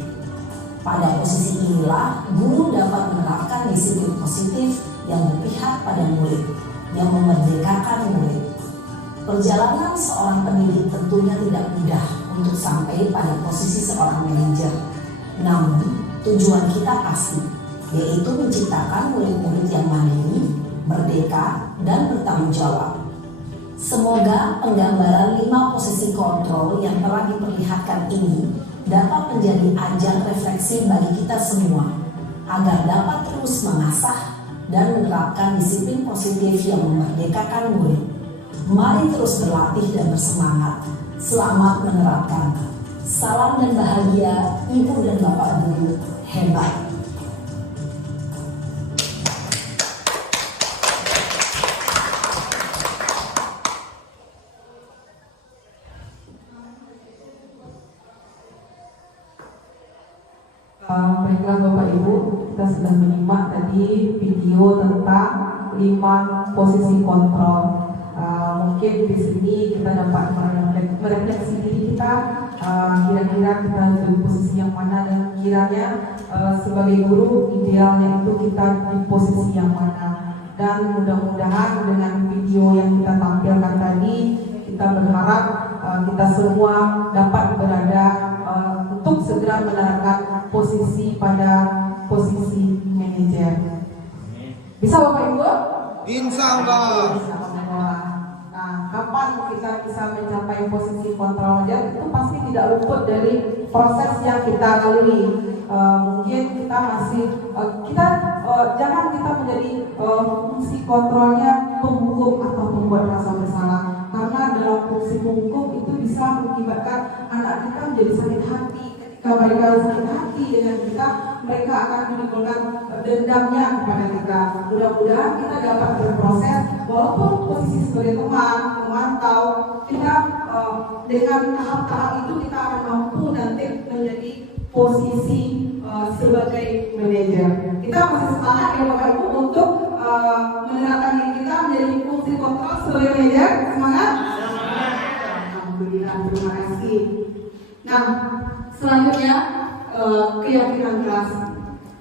Pada posisi inilah, guru dapat menerapkan disiplin positif yang berpihak pada murid, yang memerdekakan murid. Perjalanan seorang pendidik tentunya tidak mudah untuk sampai pada posisi seorang manajer. Namun, tujuan kita pasti, yaitu menciptakan murid-murid yang mandiri, merdeka, dan bertanggung jawab. Semoga penggambaran 5 posisi kontrol yang telah diperlihatkan ini dapat menjadi ajang refleksi bagi kita semua, agar dapat terus mengasah dan menerapkan disiplin positif yang memerdekakan murid. Mari terus berlatih dan bersemangat. Selamat menerapkan. Salam dan bahagia Ibu dan Bapak guru hebat. Baiklah Bapak Ibu, kita sudah menyimak tadi video tentang 5 posisi kontrol. Mungkin di sini kita dapat merefleksi diri kita, kira-kira kita di posisi yang mana, yang kiranya sebagai guru idealnya itu kita di posisi yang mana. Dan mudah-mudahan dengan video yang kita tampilkan tadi, kita berharap kita semua dapat berada untuk segera menerapkan posisi pada posisi manajer. Bisa Bapak Ibu? Insya Allah. Nah, kapan kita bisa mencapai posisi kontrol manajer, itu pasti tidak luput dari proses yang kita lalui. Mungkin kita masih jangan kita menjadi fungsi kontrolnya penghukum atau pembuat rasa bersalah, karena dalam fungsi penghukum itu bisa mengakibatkan anak kita menjadi sakit hati. Ketika mereka sakit hati dengan kita, mereka akan menimbulkan dendamnya kepada kita. Mudah-mudahan kita dapat berproses, walaupun posisi sebagai teman, memantau, kita dengan tahap-tahap itu kita akan mampu nanti menjadi posisi sebagai manajer. Kita masih semangat ya Bapak Ibu untuk menerapkan diri kita menjadi fungsi kontrol sebagai manajer. Semangat? Alhamdulillah, terima kasih. Nah, selanjutnya keyakinan kelas.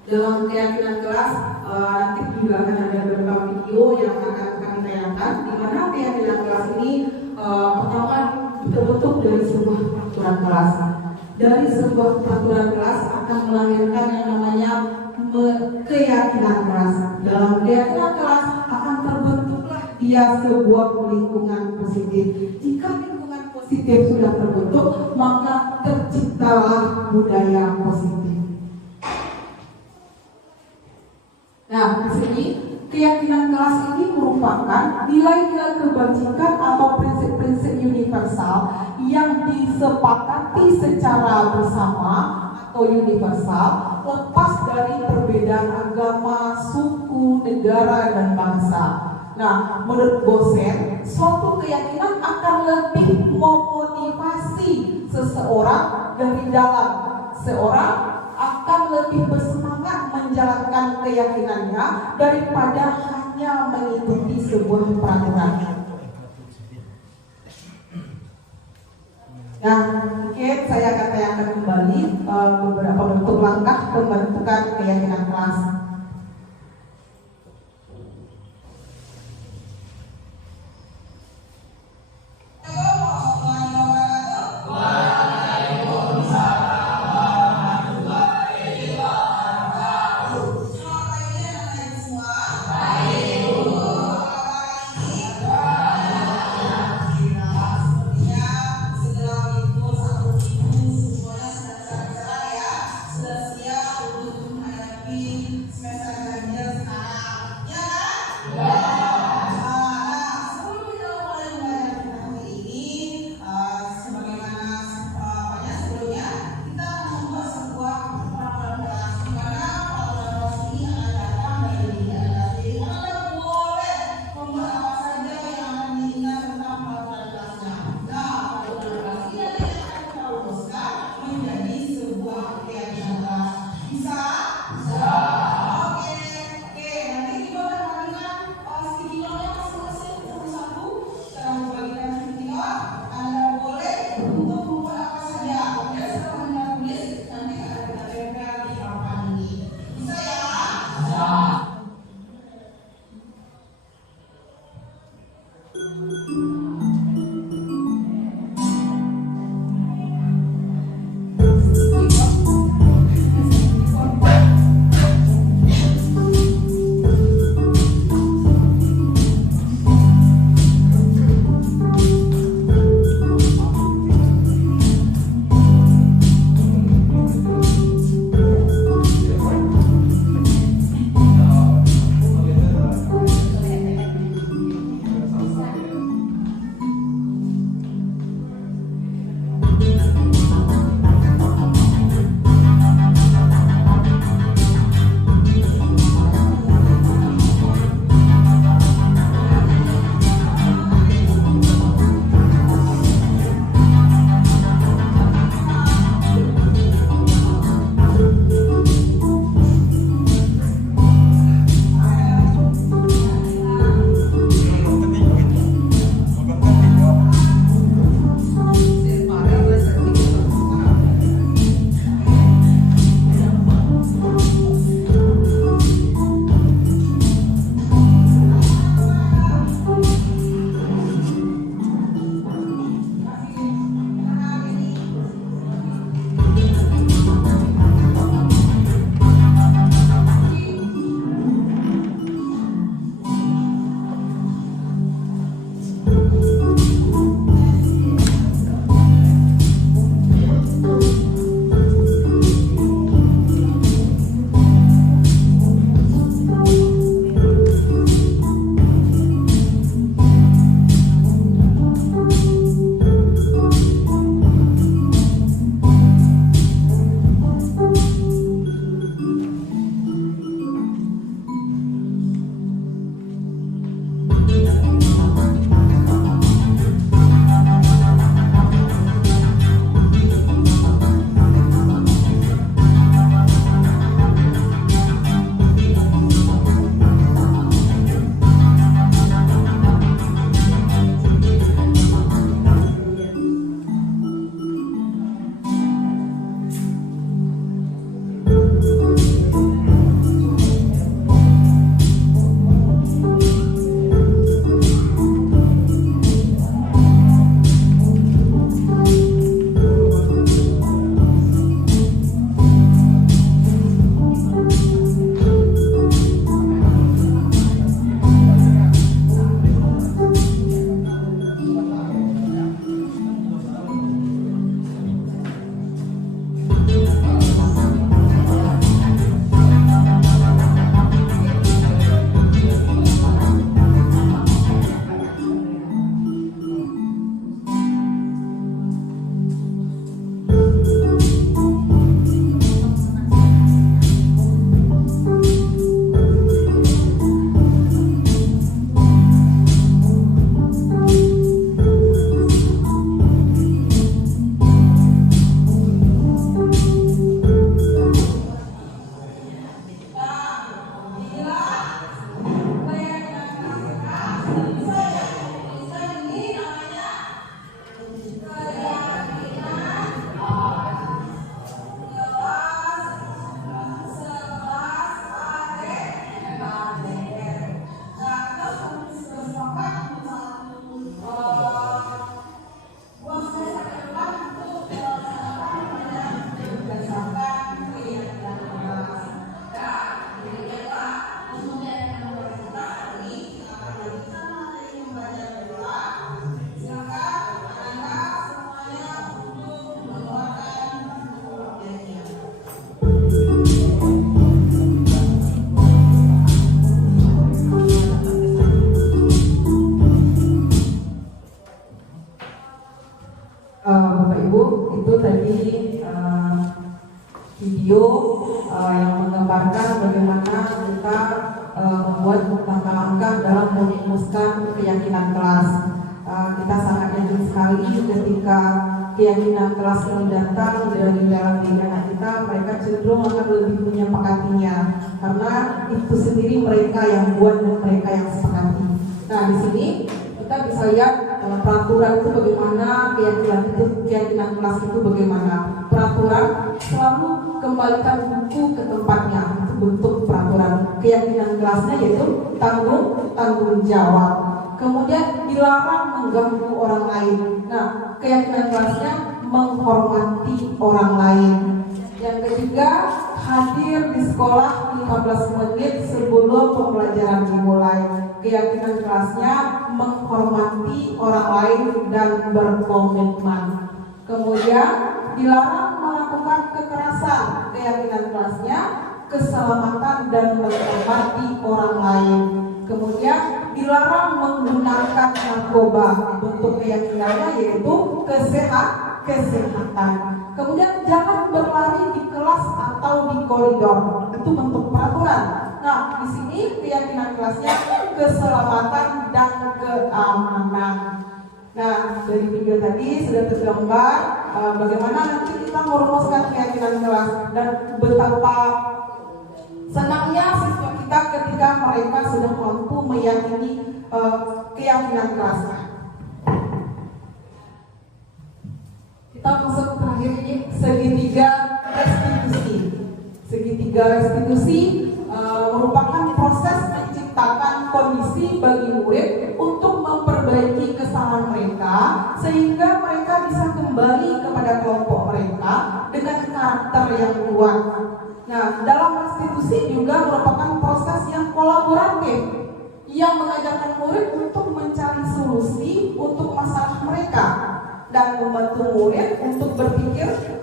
Dalam keyakinan kelas nanti juga akan ada beberapa video yang akan kami tayangkan, di mana keyakinan kelas ini pertama terbentuk dari sebuah peraturan kelas. Dari sebuah peraturan kelas akan melahirkan yang namanya keyakinan kelas. Dalam keyakinan kelas akan terbentuklah dia sebuah lingkungan positif. Jika lingkungan positif sudah terbentuk, maka terciptalah budaya positif. Nah, di sini keyakinan kelas ini merupakan nilai-nilai kebajikan atau prinsip-prinsip universal yang disepakati secara bersama atau universal, lepas dari perbedaan agama, suku, negara, dan bangsa. Nah, menurut Bosen, suatu keyakinan akan lebih memotivasi seseorang dari dalam. Seorang akan lebih bersemangat menjalankan keyakinannya daripada hanya mengikuti sebuah peraturan. Nah, mungkin saya akan tayangkan kembali beberapa bentuk langkah pembentukan keyakinan kelas. video yang menggambarkan bagaimana kita membuat langkah-langkah dalam merumuskan keyakinan kelas. Kita sangat yakin sekali ketika keyakinan kelas ini datang dari dalam diri anak kita, mereka cenderung akan lebih menyepakatinya karena itu sendiri mereka yang buat dan mereka yang sepakati. Nah, di sini kita bisa lihat peraturan itu bagaimana, keyakinan kelas itu bagaimana. Peraturan selalu kembalikan buku ke tempatnya, itu bentuk peraturan. Keyakinan kelasnya yaitu tanggung jawab. Kemudian dilarang mengganggu orang lain. Nah, keyakinan kelasnya menghormati orang lain. Yang ketiga, hadir di sekolah 15 menit sebelum pembelajaran dimulai. Keyakinan kelasnya menghormati orang lain dan berkomitmen. Kemudian dilarang melakukan kekerasan. Keyakinan kelasnya keselamatan dan menghormati orang lain. Kemudian dilarang menggunakan narkoba. Bentuk keyakinannya yaitu kesehatan. Kemudian jangan berlari di kelas atau di koridor. Itu bentuk peraturan. Nah, di sini keyakinan kelasnya keselamatan dan keamanan. Nah, dari video tadi sudah tergambar bagaimana nanti kita merumuskan keyakinan kelas dan betapa senangnya siswa kita ketika mereka sudah mampu meyakini keyakinan kelas. Kita masuk terakhir ini segitiga restitusi. Segitiga restitusi merupakan proses menciptakan kondisi bagi murid untuk memperbaiki kesalahan mereka sehingga mereka bisa kembali kepada kelompok mereka dengan karakter yang kuat. Nah, dalam restitusi juga merupakan proses yang kolaboratif yang mengajarkan murid untuk mencari solusi untuk masalah mereka dan membantu murid untuk berpikir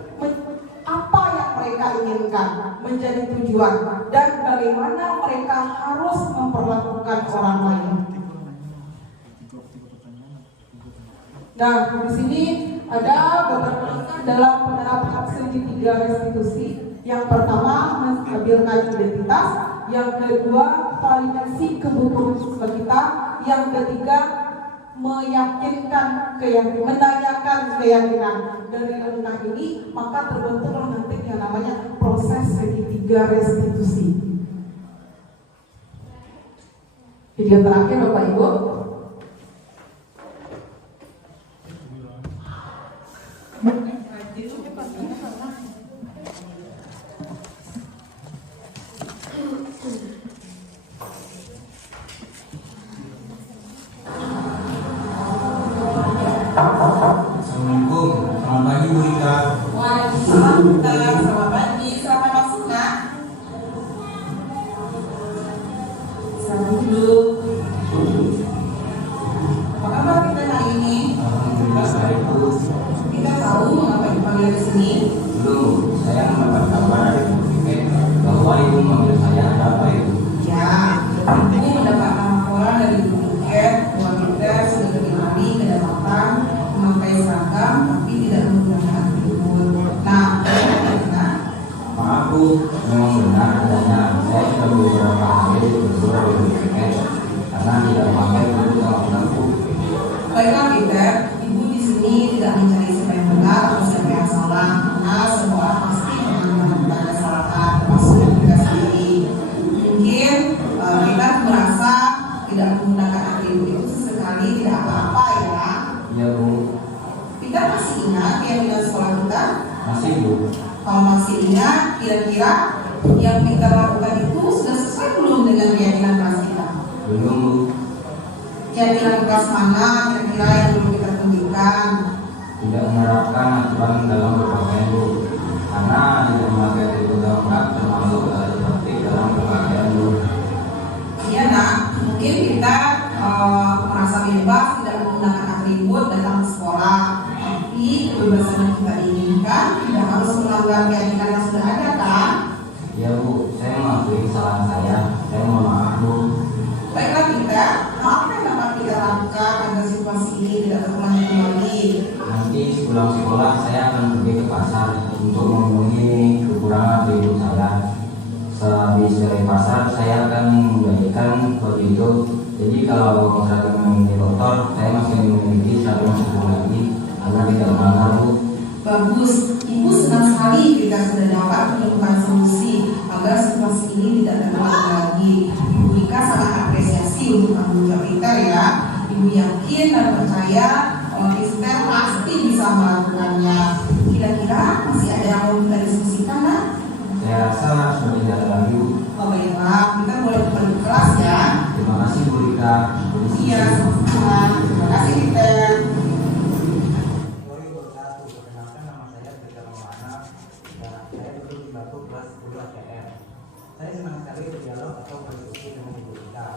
apa yang mereka inginkan menjadi tujuan dan bagaimana mereka harus memperlakukan orang lain. Nah, di sini ada beberapa langkah dalam penerapan segitiga restitusi. Yang pertama, menstabilkan identitas. Yang kedua, validasi kebutuhan siswa kita. Yang ketiga, menanyakan keyakinan. Dari langkah ini maka terbentuklah nanti yang namanya proses segitiga restitusi. Video terakhir Bapak Ibu. Assalamualaikum, selamat pagi Bu Ika. Waalaikumsalam, selamat pagi, selamat masuk nak. Selamat duduk. Apa kabar kita hari ini? Alhamdulillah baik Bu. Kita tahu mengapa dipanggil ke sini? Belum, saya mendapat kabar dari Bu Tiket bahwa Ibu memanggil saya ada apa Ibu? Ya, ini mendapat laporan dari Bu Tiket bahwa kita sudah lebih hari kedapatan memakai seragam tapi tidak menggunakan atribut. Nah, bagaimana? Maaf Bu, memang benar adanya. Saya sudah beberapa kali bersurat di Bu Tiket karena tidak memakai atribut sama menantu. Baiklah Peter, Ibu di sini tidak mencari siapa yang benar atau siapa yang salah, karena semua orang pasti pernah melakukan kesalahan, termasuk kita sendiri. Mungkin kita merasa tidak menggunakan atribut itu sesekali tidak apa-apa ya. Iya Bu. Kita masih ingat keyakinan sekolah kita? Masih Bu. Kalau masih ingat, kira-kira yang kita lakukan itu sudah sesuai belum dengan keyakinan kelas kita? Belum Bu. Keyakinan kelas mana kira-kira yang belum kita tunjukkan? Tidak menerapkan aturan dalam berpakaian Bu. Karena tidak memakai atribut lengkap termasuk seperti dalam berpakaian Bu. Iya nak, mungkin kita merasa bebas tidak menggunakan atribut datang ke sekolah, tapi kebebasan yang kita inginkan tidak harus melanggar keyakinan yang sudah ada kan? Iya Bu, saya mengakui kesalahan saya. Saya mohon maaf Bu. Baiklah kita, apa yang dapat kita lakukan agar situasi ini tidak terulang kembali? Nanti sepulang sekolah saya akan pergi ke pasar untuk memenuhi kekurangan atribut saya. Sehabis dari pasar saya akan membagikan baju itu. Jadi kalau misalkan memiliki kotor, saya masih memiliki 110 lagi agar tidak melanggar, Bu. Bagus, Ibu senang sekali jika sudah dapat menemukan solusi agar situasi ini tidak terulang lagi. Ibu Rika sangat apresiasi untuk tanggung jawab Ester ya. Ibu yakin dan percaya Ester pasti bisa melakukannya. Kira-kira masih ada yang mau kita diskusikan, Nak? Saya rasa sudah tidak ada lagi, Bu. Oh baiklah, kita boleh kembali ke kelas ya. Terima kasih, Bu Rika. Iya, sama-sama. Terima kasih, Ester. Perkenalkan, nama saya Peter Maulana dan saya duduk di bangku kelas 10 ATM. Saya senang sekali berdialog atau berdiskusi dengan Ibu Rika.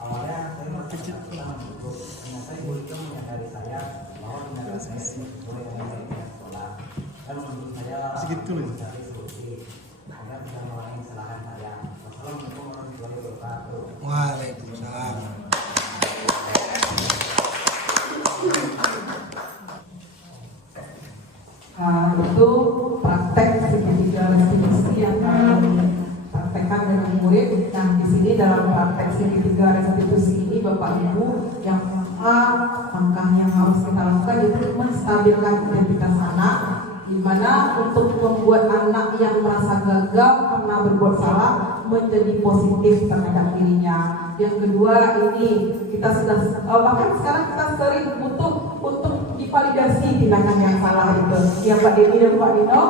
Awalnya saya merasa sangat cukup, ternyata Ibu Rika menyadari saya bahwa tindakan saya sesuai dengan baiknya sekolah dan menurut saya mencari solusi agar tidak mengulangi kesalahan saya. Wassalamualaikum warahmatullahi wabarakatuh. Waalaikumsalam. Itu praktek segitiga restitusi yang kami praktekkan dengan murid. Nah, di sini dalam praktek segitiga restitusi ini Bapak Ibu yang langkah yang harus kita lakukan itu menstabilkan identitas anak, di mana untuk membuat anak yang merasa gagal karena berbuat salah menjadi positif terhadap dirinya. Yang kedua ini kita sudah bahkan sekarang kita sering butuh untuk divalidasi tindakan yang salah itu. Ya Pak Denny dan Pak Dino,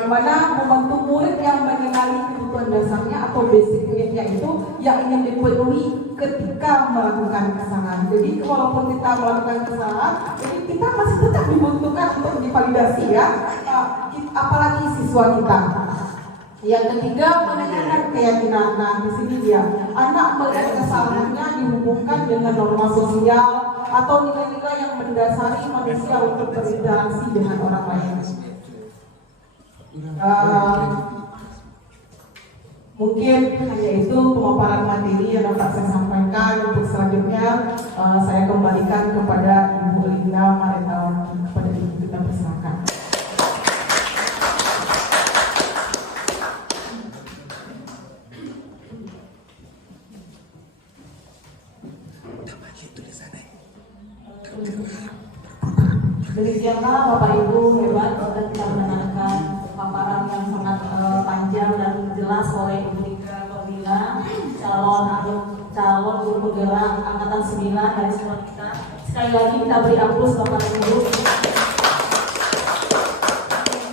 di mana membantu murid yang mengenali kebutuhan dasarnya atau basic need-nya itu yang ingin dipenuhi ketika melakukan kesalahan. Jadi walaupun kita melakukan kesalahan, jadi kita masih tetap dibutuhkan untuk divalidasi ya, apalagi siswa kita. Yang ketiga, menanyakan keyakinan. Nah, di sini dia anak melihat kesalahannya dihubungkan dengan norma sosial atau nilai-nilai yang mendasari manusia untuk berinteraksi dengan orang lain. Mungkin hanya itu pemaparan materi yang dapat saya sampaikan. Untuk selanjutnya saya kembalikan kepada Ibu Linda Mareta, kepada Ibu kita persilakan. Demikianlah Bapak Ibu hebat, kita telah mendengarkan paparan yang sangat panjang dan jelas oleh Ibu Rika Kornila, calon guru penggerak angkatan 9 dari sekolah kita. Sekali lagi kita beri aplaus Bapak Ibu.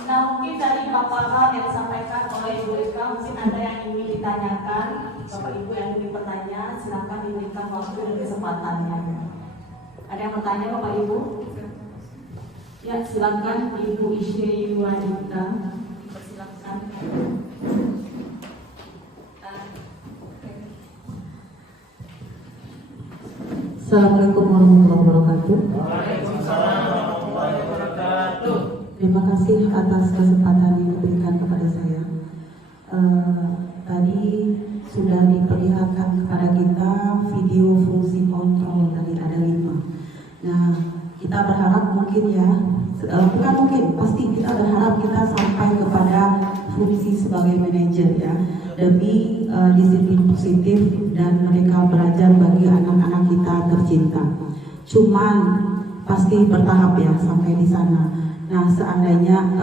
Nah, mungkin dari paparan yang disampaikan oleh Ibu Rika mungkin ada yang ingin ditanyakan. Bapak Ibu yang ingin bertanya, silakan diberikan waktu dan kesempatannya. Ada yang bertanya Bapak Ibu? Ya, silakan Ibu Isye Yuwanita. Silakan. Assalamualaikum warahmatullahi wabarakatuh. Terima kasih atas kesempatan yang diberikan kepada saya. Tadi sudah diperlihatkan kepada kita video fungsi kontrol dari ada 5. Nah, kita berharap mungkin ya, bukan mungkin, pasti kita berharap kita sampai kepada fungsi sebagai manajer ya, demi disiplin positif dan mereka belajar bagi anak-anak kita tercinta. Cuman pasti bertahap ya sampai di sana. Nah, seandainya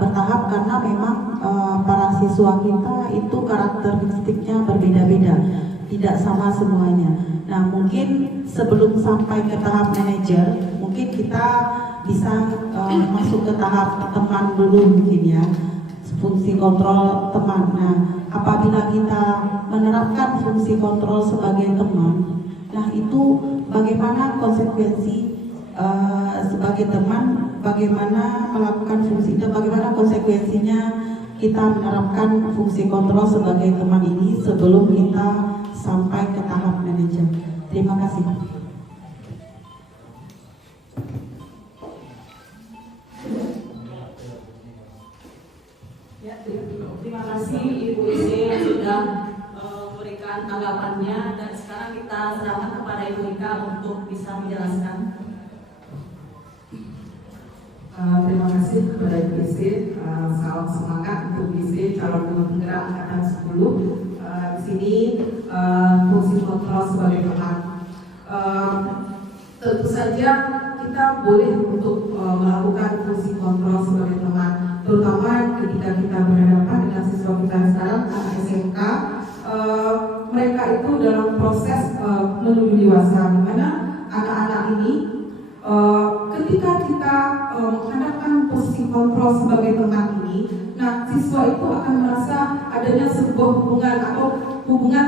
bertahap karena memang para siswa kita itu karakteristiknya berbeda-beda, tidak sama semuanya. Nah, mungkin sebelum sampai ke tahap manajer, mungkin kita bisa masuk ke tahap teman dulu mungkin ya, fungsi kontrol teman. Nah, apabila kita menerapkan fungsi kontrol sebagai teman, nah itu bagaimana konsekuensi sebagai teman, bagaimana melakukan fungsi itu, bagaimana konsekuensinya kita menerapkan fungsi kontrol sebagai teman ini sebelum kita sampai ke tahap manajer. Terima kasih. Ya, terima kasih Ibu Isi yang sudah memberikan tanggapannya, dan sekarang kita serahkan kepada Ibu Rika untuk bisa menjelaskan. Terima kasih kepada IC. Salam semangat untuk IC calon guru penggerak angkatan 10. Di sini fungsi kontrol sebagai teman. Tentu saja kita boleh untuk melakukan fungsi kontrol sebagai teman, terutama ketika kita berhadapan dengan siswa kita sekarang anak SMK. Mereka itu dalam proses menuju dewasa, di mana anak-anak ini ketika kita menghadapkan posisi kontrol sebagai teman ini, nah siswa itu akan merasa adanya sebuah hubungan atau hubungan,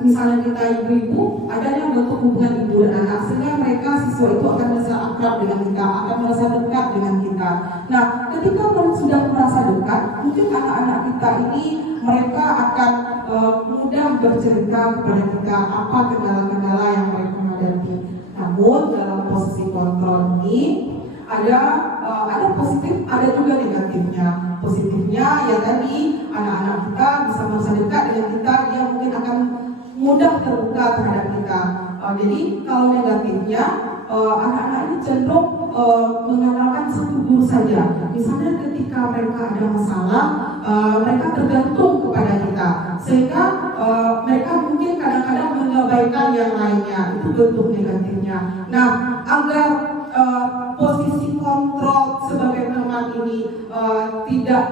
misalnya kita ibu-ibu, adanya bentuk hubungan ibu dan anak, sehingga mereka siswa itu akan merasa akrab dengan kita, akan merasa dekat dengan kita. Nah, ketika mereka sudah merasa dekat, mungkin anak-anak kita ini mereka akan mudah bercerita kepada kita apa kendala-kendala yang mereka hadapi. Namun dalam posisi kontrol ini ada positif, ada juga negatifnya. Positifnya ya tadi anak-anak kita bisa merasa dekat dengan kita, dia mungkin akan mudah terbuka terhadap kita. Jadi kalau negatifnya anak-anak ini cenderung mengandalkan satu guru saja. Misalnya ketika mereka ada masalah, mereka tergantung kepada kita, sehingga mereka mungkin kadang-kadang mengabaikan yang lainnya. Itu bentuk negatifnya. Nah, agar posisi kontrol sebagai teman ini tidak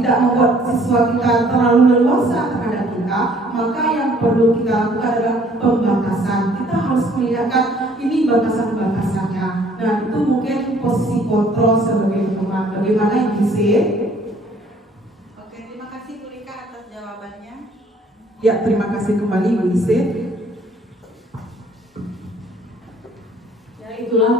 membuat siswa kita terlalu leluasa terhadap kita, maka yang perlu kita lakukan adalah pembatasan. Kita harus melihatkan ini batasan-batasannya. Nah, itu mungkin posisi kontrol sebagai teman. Bagaimana Ibu C? Oke, terima kasih Bu Rika atas jawabannya. Ya, terima kasih kembali Bu C. Ya, itulah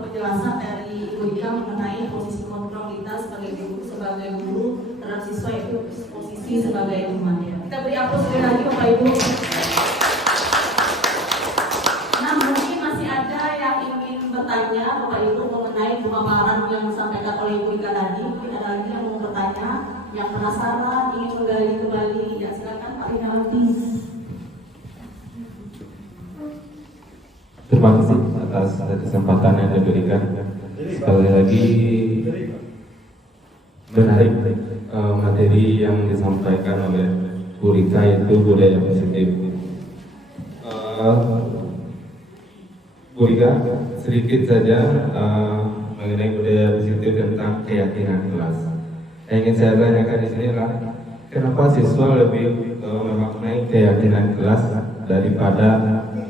penjelasan dari Ibu Rika mengenai posisi kontrol kita sebagai guru terhadap siswa, itu posisi sebagai teman. Kita beri aplaus sekali lagi Bapak Ibu. Nah, mungkin masih ada yang ingin bertanya Bapak Ibu mengenai pemaparan yang disampaikan oleh Ibu Rika tadi. Mungkin ada lagi yang mau bertanya, yang penasaran, ingin menggali kembali. Ya, silakan Pak Rinaldi. Terima kasih atas kesempatan yang diberikan. Sekali lagi menarik materi yang disampaikan oleh Bu Rika, itu budaya positif. Bu Rika, sedikit saja mengenai budaya positif tentang keyakinan kelas. Yang ingin saya tanyakan di sini adalah kenapa siswa lebih memaknai keyakinan kelas daripada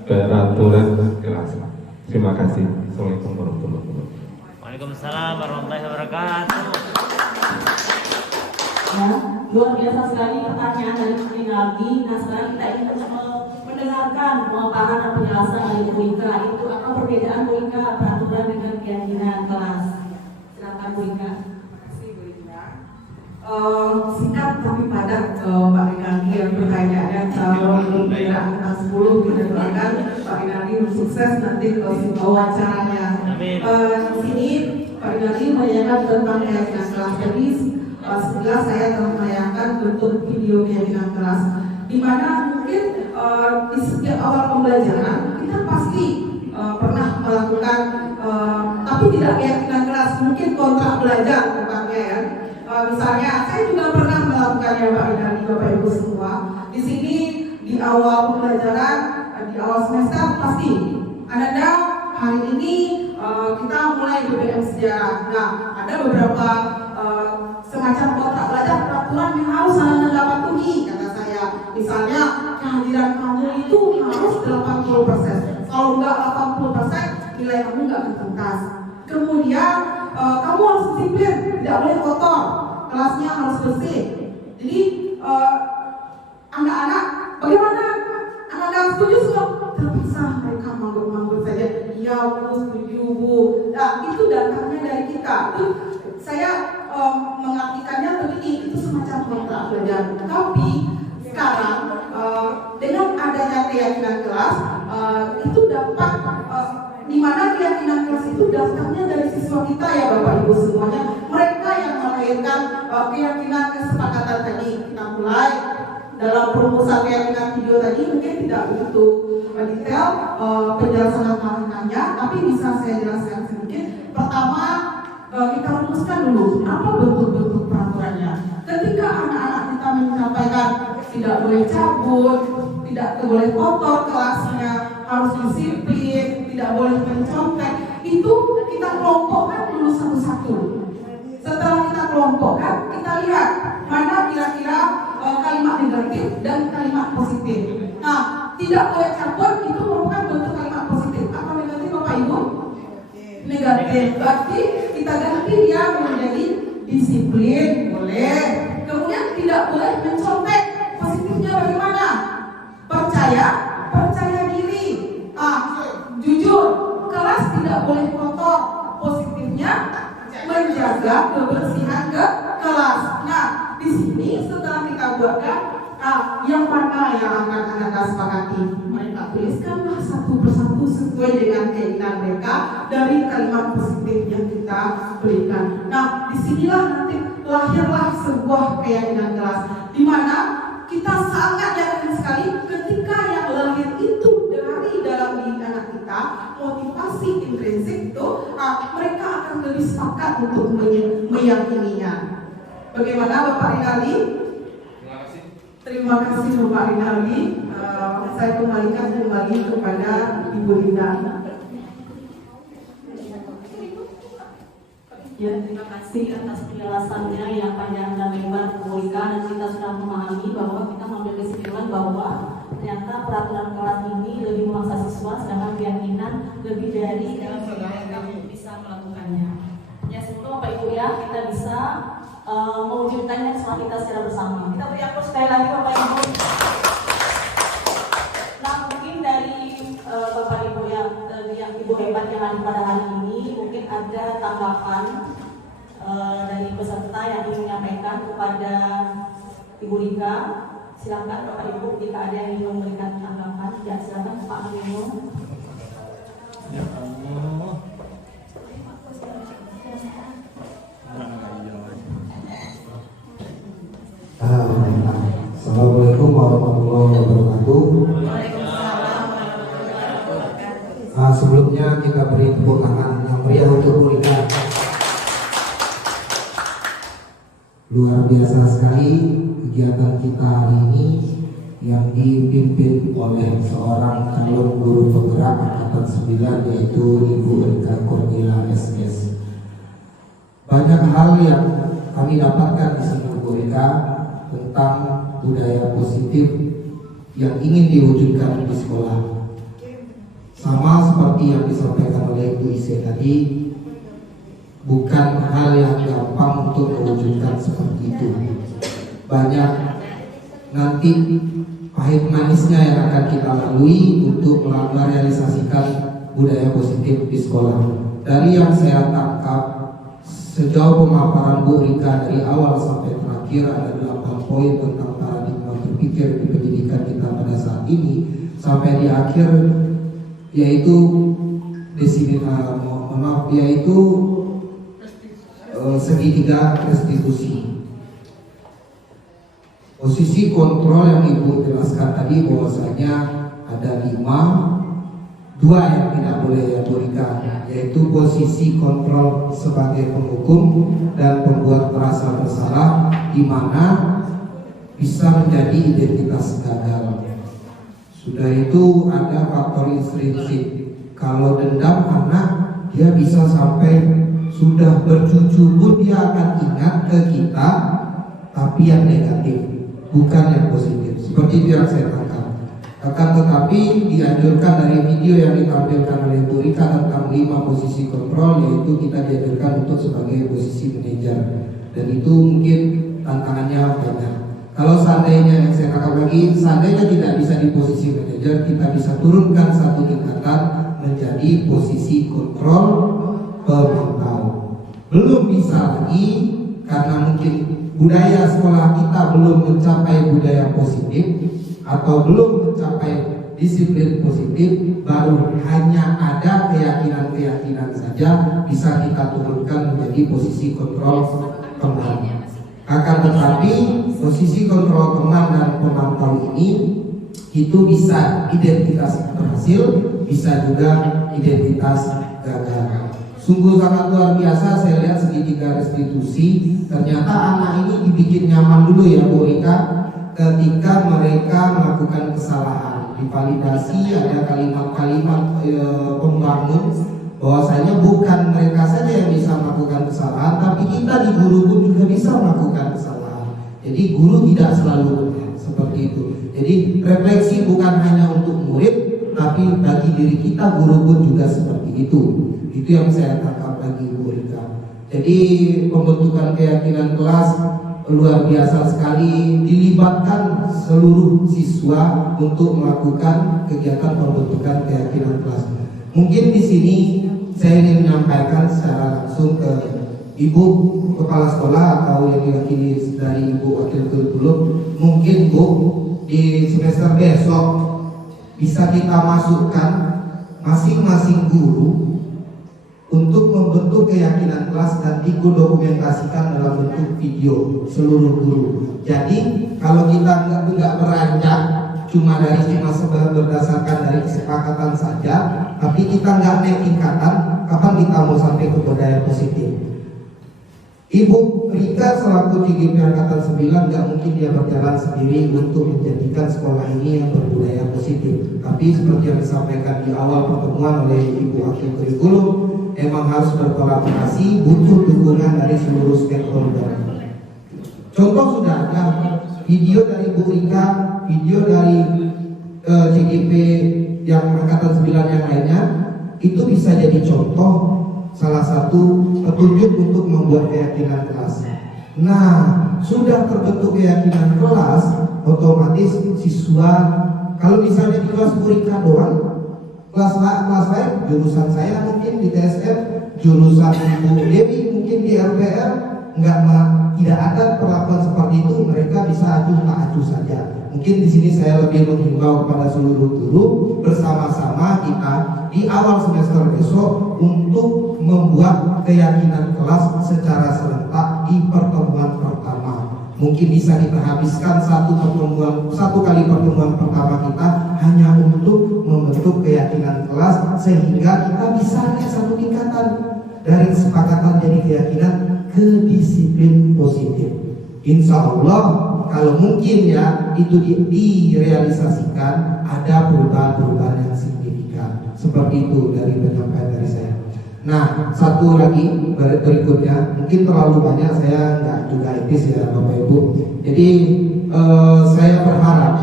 peraturan kelas. Terima kasih. Assalamualaikum warahmatullahi wabarakatuh. Waalaikumsalam warahmatullahi wabarakatuh. Ya, luar biasa sekali pertanyaan dari Bu Rinaldi. Nah, sekarang kita ingin mendengarkan pemaparan dan penjelasan dari Bu Rika. Itu apa perbedaan Bu Rika peraturan dengan keyakinan kelas? Silakan Bu Rika. Singkat tapi padat Pak Rinaldi yang pertanyaannya calon guru penggerak angkatan 10. Kita doakan Pak Rinaldi sukses nanti ke wawancaranya. Di sini Pak Rinaldi menanyakan tentang keyakinan kelas. Jadi setelah saya telah menayangkan bentuk video keyakinan kelas, di mana mungkin di setiap awal pembelajaran kita pasti pernah melakukan, tapi tidak keyakinan kelas, mungkin kontrak belajar tepatnya ya. Misalnya saya juga pernah melakukannya Pak Rinaldi, Bapak Ibu semua. Di sini di awal pembelajaran, di awal semester pasti Ananda hari ini kita mulai BBM sejarah. Nah, ada beberapa semacam kontrak belajar peraturan yang harus Ananda patuhi, kata saya. Misalnya kehadiran kamu itu harus 80%. Kalau enggak 80%, nilai kamu enggak akan tuntas. Kemudian kamu harus disiplin, tidak boleh kotor, kelasnya harus bersih. Jadi anak-anak bagaimana? Anak-anak setuju semua? Terpaksa mereka manggut-manggut saja. Ya Bu, setuju Bu. Nah, itu datangnya dari kita. Itu saya mengartikannya begini, itu semacam kontrak belajar. Tapi sekarang dengan adanya keyakinan kelas itu dapat di mana keyakinan kelas itu datangnya dari siswa kita ya Bapak Ibu semuanya. Mereka yang melahirkan keyakinan kesepakatan tadi. Kita mulai dalam perumusan keyakinan video tadi mungkin tidak begitu detail penjelasan langkah-langkahnya, tapi bisa saya jelaskan sedikit. Pertama, kita rumuskan dulu apa bentuk-bentuk peraturannya. Ketika anak-anak kita menyampaikan tidak boleh cabut, tidak boleh kotor kelasnya, harus disiplin, tidak boleh mencontek, itu kita kelompokkan dulu satu-satu. Setelah kita kelompokkan, kita lihat mana kira-kira kalimat negatif dan kalimat positif. Nah, tidak boleh cabut itu merupakan bentuk kalimat positif. Apa negatif, Bapak Ibu? Negatif. Berarti kita ganti dia menjadi disiplin, boleh. Kemudian tidak boleh mencontek. Positifnya bagaimana? Percaya diri. Jujur, kelas tidak boleh kotor. Positifnya menjaga kebersihan ke kelas. Nah, di sini setelah kita buatkan yang mana yang akan Anda sepakati, mereka tuliskanlah satu persatu sesuai dengan keinginan mereka dari kalimat positif yang kita berikan. Nah, disinilah nanti lahirlah sebuah keyakinan kelas, di mana kita sangat yakin sekali ketika yang lahir itu dari dalam diri anak kita, motivasi intrinsik itu, mereka akan lebih sepakat untuk meyakininya. Bagaimana Bapak Rinaldi? Terima kasih Bapak Rinaldi. Saya kembalikan kembali kepada Ibu Linda. Ya, terima kasih atas penjelasannya yang panjang dan lebar Bu Rika, dan kita sudah memahami bahwa kita mengambil kesimpulan bahwa ternyata peraturan kelas ini lebih memaksa siswa, sedangkan keyakinan lebih dari dalam program bisa melakukannya. Ya, semoga Bapak Ibu ya kita bisa mewujudkannya semua kita secara bersama. Kita beri aplaus sekali lagi Bapak Ibu. Nah, mungkin dari Bapak Ibu yang Ibu hebat yang hadir pada hari ini, mungkin ada tanggapan dari peserta yang ingin menyampaikan kepada Ibu Rika. Silakan Bapak Ibu jika ada yang ingin memberikan tanggapan. Ya, silakan Pak Nino. Ya Allah. Assalamualaikum warahmatullahi wabarakatuh. Sebelumnya kita beri tepuk tangan yang meriah untuk Bu Rika. Luar biasa sekali kegiatan kita hari ini yang dipimpin oleh seorang calon guru penggerak angkatan 9, yaitu Ibu Rika Cornila SS. Banyak hal yang kami dapatkan di sini Bu Rika tentang budaya positif yang ingin diwujudkan di sekolah. Sama seperti yang disampaikan oleh Bu Ise tadi, bukan hal yang gampang untuk mewujudkan seperti itu. Banyak nanti pahit manisnya yang akan kita lalui untuk merealisasikan budaya positif di sekolah. Dari yang saya tangkap, sejauh pemaparan Bu Rika dari awal sampai terakhir, ada 8 poin tentang paradigma berpikir di pendidikan kita pada saat ini, sampai di akhir yaitu segitiga restitusi. Posisi kontrol yang Ibu jelaskan tadi bahwasanya ada 2 yang tidak boleh ya Bu Rika, yaitu posisi kontrol sebagai penghukum dan pembuat merasa bersalah, di mana bisa menjadi identitas gagal. Sudah itu ada faktor intrinsik. Kalau dendam anak, dia bisa sampai sudah bercucu pun dia akan ingat ke kita, tapi yang negatif, bukan yang positif. Seperti itu yang saya tangkap. Akan tetapi dianjurkan dari video yang ditampilkan oleh Bu Rika tentang 5 posisi kontrol, yaitu kita dianjurkan untuk sebagai posisi manajer, dan itu mungkin tantangannya banyak. Kalau seandainya yang saya tangkap lagi, seandainya tidak bisa di posisi manajer, kita bisa turunkan satu tingkatan menjadi posisi kontrol pemantau. Belum bisa lagi karena mungkin budaya sekolah kita belum mencapai budaya positif atau belum mencapai disiplin positif, baru hanya ada keyakinan-keyakinan saja bisa kita turunkan menjadi posisi kontrol teman. Akan tetapi posisi kontrol teman dan pemantau ini itu bisa identitas berhasil, bisa juga identitas gagal. Sungguh sangat luar biasa saya lihat segitiga restitusi. Ternyata anak ini dibikin nyaman dulu ya Bu Rika, ketika mereka melakukan kesalahan. Divalidasi ada kalimat-kalimat pembangun bahwasanya bukan mereka saja yang bisa melakukan kesalahan, tapi kita di guru pun juga bisa melakukan kesalahan. Jadi guru tidak selalu benar, seperti itu. Jadi refleksi bukan hanya untuk murid, tapi bagi diri kita guru pun juga seperti itu. Itu yang saya tangkap lagi Bu Rika. Jadi pembentukan keyakinan kelas luar biasa sekali, dilibatkan seluruh siswa untuk melakukan kegiatan pembentukan keyakinan kelas. Mungkin di sini saya ingin menyampaikan secara langsung ke Ibu Kepala Sekolah atau yang diwakili dari Ibu Wakil Kurikulum. Mungkin Bu, di semester besok bisa kita masukkan masing-masing guru untuk membentuk keyakinan kelas dan dikudokumentasikan dalam bentuk video seluruh guru. Jadi kalau kita nggak beranjak cuma berdasarkan dari kesepakatan saja, tapi kita nggak naik tingkatan, kapan kita mau sampai ke budaya positif? Ibu Rika selaku TGP Angkatan 9 nggak mungkin dia berjalan sendiri untuk menjadikan sekolah ini yang berbudaya positif. Tapi seperti yang disampaikan di awal pertemuan oleh Ibu Wakil Kurikulum, emang harus berkolaborasi, butuh dukungan dari seluruh stakeholder. Contoh sudah ada video dari Bu Rika, video dari CGP yang Angkatan 9 yang lainnya, itu bisa jadi contoh salah satu petunjuk untuk membuat keyakinan kelas. Nah, sudah terbentuk keyakinan kelas, otomatis siswa, kalau misalnya di kelas Bu Rika doang, kelas lain, jurusan saya mungkin di TSM, jurusan Ibu Dewi mungkin di RPR, tidak ada perlakuan seperti itu, mereka bisa acuh saja. Mungkin di sini saya lebih menghimbau kepada seluruh guru bersama-sama kita di awal semester besok untuk membuat keyakinan kelas secara serentak di pertemuan pertama. Mungkin bisa kita habiskan satu kali pertemuan pertama kita hanya untuk membentuk keyakinan kelas, sehingga kita bisa naik satu tingkatan dari kesepakatan jadi keyakinan ke disiplin positif. Insya Allah kalau mungkin ya itu direalisasikan, ada perubahan-perubahan yang signifikan. Seperti itu dari penyampaian dari saya. Nah, satu lagi berikutnya, mungkin terlalu banyak, saya nggak juga etis ya Bapak Ibu. Jadi saya berharap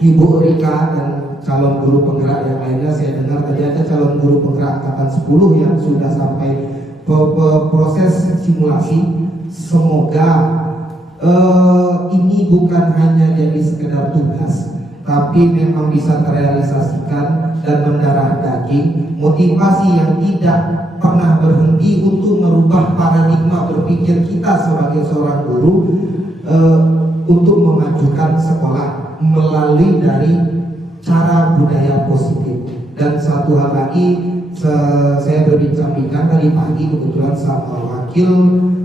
Ibu Rika dan calon guru penggerak yang lainnya, saya dengar tadi ada calon guru penggerak Angkatan 10 yang sudah sampai proses simulasi. Semoga ini bukan hanya jadi sekedar tugas, tapi memang bisa terrealisasikan dan mendarah daging, motivasi yang tidak pernah berhenti untuk merubah paradigma berpikir kita sebagai seorang guru, untuk memajukan sekolah melalui dari cara budaya positif. Dan satu hal lagi, saya berbincang-bincang tadi pagi kebetulan sama wakil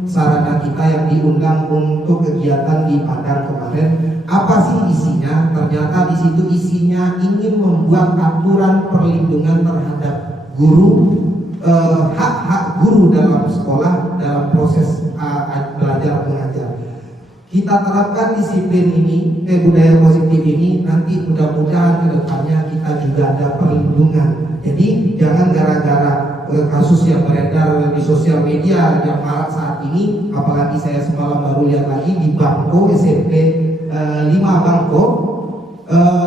sarana kita yang diundang untuk kegiatan di Padang kemarin. Apa sih isinya? Ternyata di situ isinya ingin membuat aturan perlindungan terhadap guru, hak-hak guru dalam sekolah dalam proses belajar mengajar. Kita terapkan disiplin ini, budaya positif ini, nanti mudah-mudahan ke depannya kita juga ada perlindungan. Jadi jangan gara-gara kasus yang beredar di sosial media yang marak saat ini, apalagi saya semalam baru lihat lagi di Bangko SMP 5 Bangko,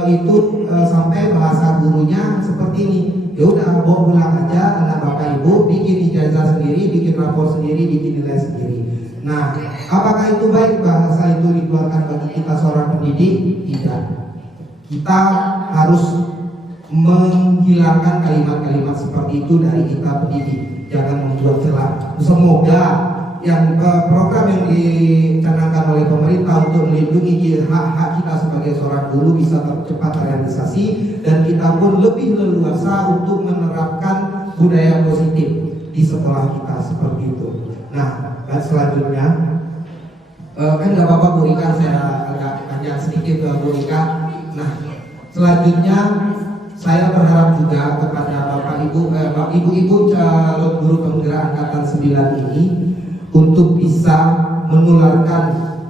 itu sampai bahasa gurunya seperti ini. Ya udah, bawa pulang aja anak bapak ibu, bikin ijazah sendiri, bikin rapor sendiri, bikin nilai sendiri. Nah, apakah itu baik bahasa itu dikeluarkan bagi kita seorang pendidik? Tidak. Kita harus menghilangkan kalimat-kalimat seperti itu dari kita pendidik. Jangan membuat celah. Semoga yang program yang dicanangkan oleh pemerintah untuk melindungi hak-hak kita sebagai seorang guru bisa cepat terrealisasi, dan kita pun lebih leluasa untuk menerapkan budaya positif di sekolah kita seperti itu. Nah, dan selanjutnya kan nggak apa-apa Bu Rika, saya agak panjang sedikit ke Bu Rika. Nah, selanjutnya saya berharap juga kepada Bapak Ibu, Ibu-ibu calon guru penggerak angkatan 9 ini untuk bisa menularkan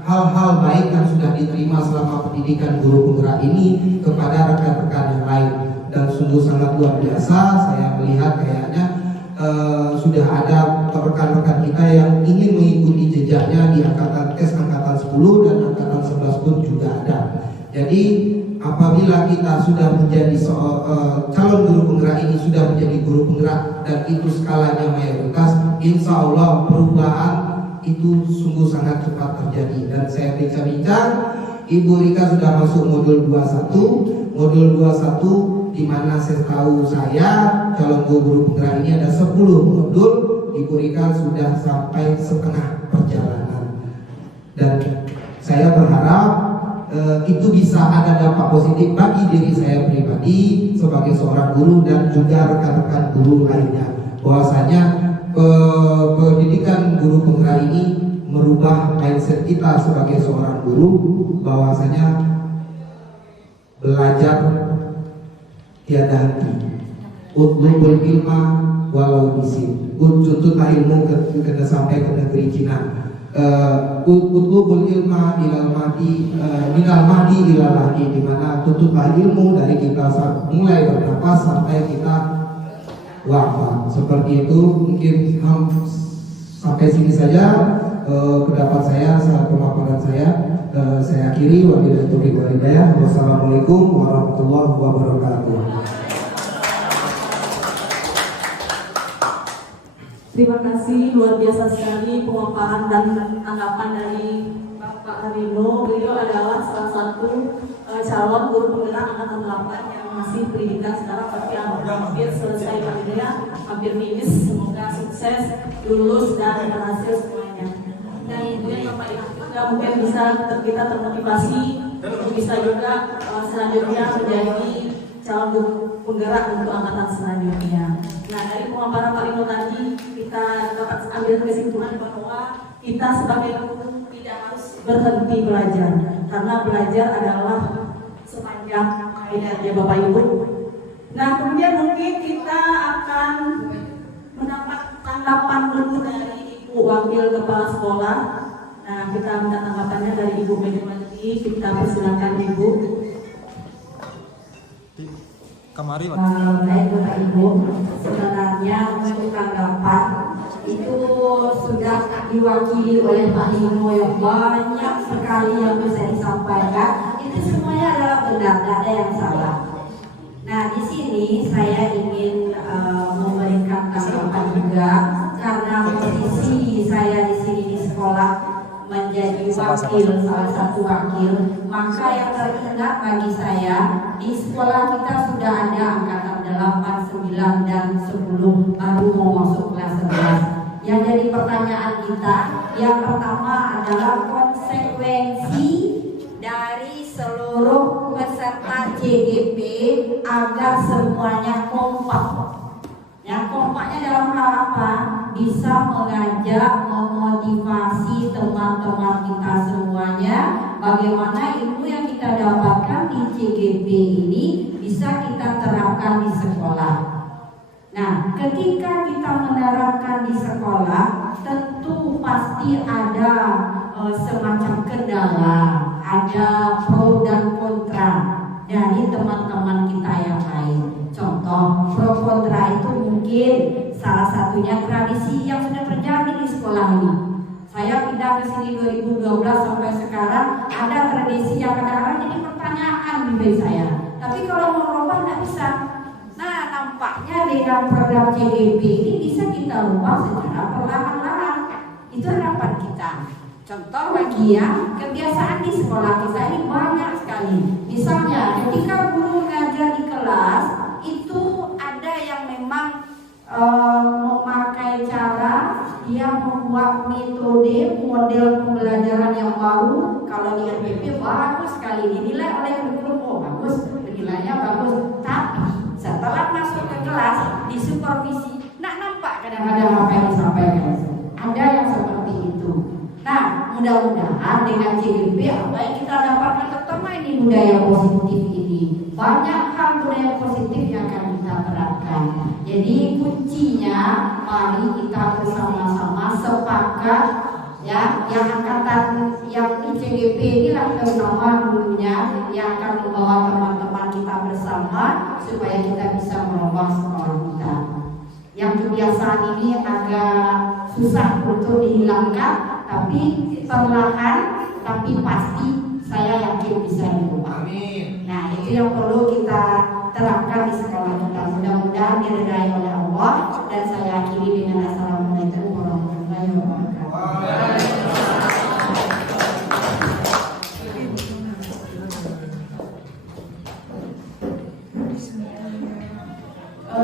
hal-hal baik yang sudah diterima selama pendidikan guru penggerak ini kepada rekan-rekan yang lain. Dan sungguh sangat luar biasa saya melihat kayaknya sudah ada rekan-rekan kita yang ingin mengikuti jejaknya di angkatan 10 dan angkatan 11 pun juga ada. Jadi apabila kita sudah menjadi calon guru penggerak ini sudah menjadi guru penggerak dan itu skalanya mayoritas, insya Allah perubahan itu sungguh sangat cepat terjadi. Dan saya bincang-bincang, Ibu Rika sudah masuk modul 21. Modul 21 di mana saya tahu saya calon guru penggerak ini ada 10 modul, Ibu Rika sudah sampai setengah perjalanan. Dan saya berharap itu bisa ada dampak positif bagi diri saya pribadi sebagai seorang guru dan juga rekan-rekan guru lainnya. Bahwasanya pendidikan guru penggerak ini merubah mindset kita sebagai seorang guru, bahwasanya belajar tiada henti. Utlubul ilma walau bisin. Tuntutlah ilmu kena sampai ke negeri Cina. Utlubul ilma ilal mahdi minal mahdi ilal lahdi, di mana tuntutlah ilmu dari kita mulai bernapas sampai kita wafat. Seperti itu mungkin sampai sini saja pendapat saya, pemaparan saya. Saya akhiri, wabillahi taufiq wal hidayah. Wassalamualaikum warahmatullahi wabarakatuh. Terima kasih, luar biasa sekali pemaparan dan tanggapan dari Bapak Harino. Beliau adalah salah satu calon guru penggerak angkatan 8 yang masih pendidikan sekarang, tapi hampir selesai pendidikan, hampir finish. Semoga sukses, lulus dan berhasil semuanya. Dan ibu yang Bapak Ibu juga mungkin bisa kita termotivasi untuk bisa juga selanjutnya menjadi calon guru penggerak untuk angkatan selanjutnya. Nah, dari pemaparan Pak Rino tadi kita dapat ambil kesimpulan bahwa kita sebagai guru tidak harus berhenti belajar, karena belajar adalah sepanjang hayatnya Bapak Ibu. Nah, kemudian mungkin kita akan mendapat tanggapan dulu dari Ibu Wakil Kepala Sekolah. Nah, kita minta tanggapannya dari Ibu Megawati. Kita persilakan Ibu. Kamari, Pak. Baik Bapak Ibu, sebenarnya untuk tanggapan itu sudah diwakili oleh Pak Rino yang banyak sekali yang bisa disampaikan. Itu semuanya adalah benar, tidak ada yang salah. Nah, di sini saya ingin memberikan tanggapan juga karena posisi saya di sini di sekolah menjadi wakil, salah satu wakil, maka yang teringat bagi saya di sekolah kita sudah ada angkatan 8, 9 dan 10 baru mau masuk kelas 11. Yang jadi pertanyaan kita yang pertama adalah konsekuensi dari seluruh peserta CGP agar semuanya kompak. Yang kompaknya dalam hal apa? Bisa mengajak, memotivasi teman-teman kita semuanya bagaimana ilmu yang kita dapatkan di CGP ini bisa kita terapkan di sekolah. Nah, ketika kita menerapkan di sekolah, tentu pasti ada semacam kendala, ada pro dan kontra dari teman-teman kita yang lain. Contoh, pro kontra itu mungkin salah satunya tradisi yang sudah terjadi di sekolah ini. Saya pindah ke sini 2012 sampai sekarang ada tradisi yang kadang-kadang jadi pertanyaan di diri saya. Tapi kalau mau merubah nggak bisa. Nah, nampaknya dengan program CGP ini bisa kita ubah secara perlahan-lahan. Itu harapan kita. Contoh lagi ya, kebiasaan di sekolah kita ini banyak sekali. Misalnya ketika guru ngajar di kelas, itu ada yang memang memakai cara yang membuat metode model pembelajaran yang baru. Kalau di RPP bagus sekali dinilai oleh kurikulum, oh bagus, penilaiannya bagus. Tapi setelah masuk ke kelas di supervisi, nampak kadang-kadang apa yang disampaikan. Ada yang seperti itu. Nah, mudah-mudahan dengan CGP apa yang kita dapatkan pertama ini budaya positif ini. Banyak hal budaya positif yang akan kita terapkan. Jadi kuncinya mari kita bersama-sama sepakat ya, yang angkatan yang ICGP inilah terutama dulunya yang akan membawa teman-teman kita bersama supaya kita bisa merubah sekolah kita. Yang kebiasaan ini agak susah untuk dihilangkan, tapi perlahan tapi pasti saya yakin bisa dirubah. Nah, itu yang perlu kita terapkan di sekolah kita. Mudah-mudahan diridai oleh Allah, dan saya akhiri dengan assalamualaikum warahmatullahi wabarakatuh.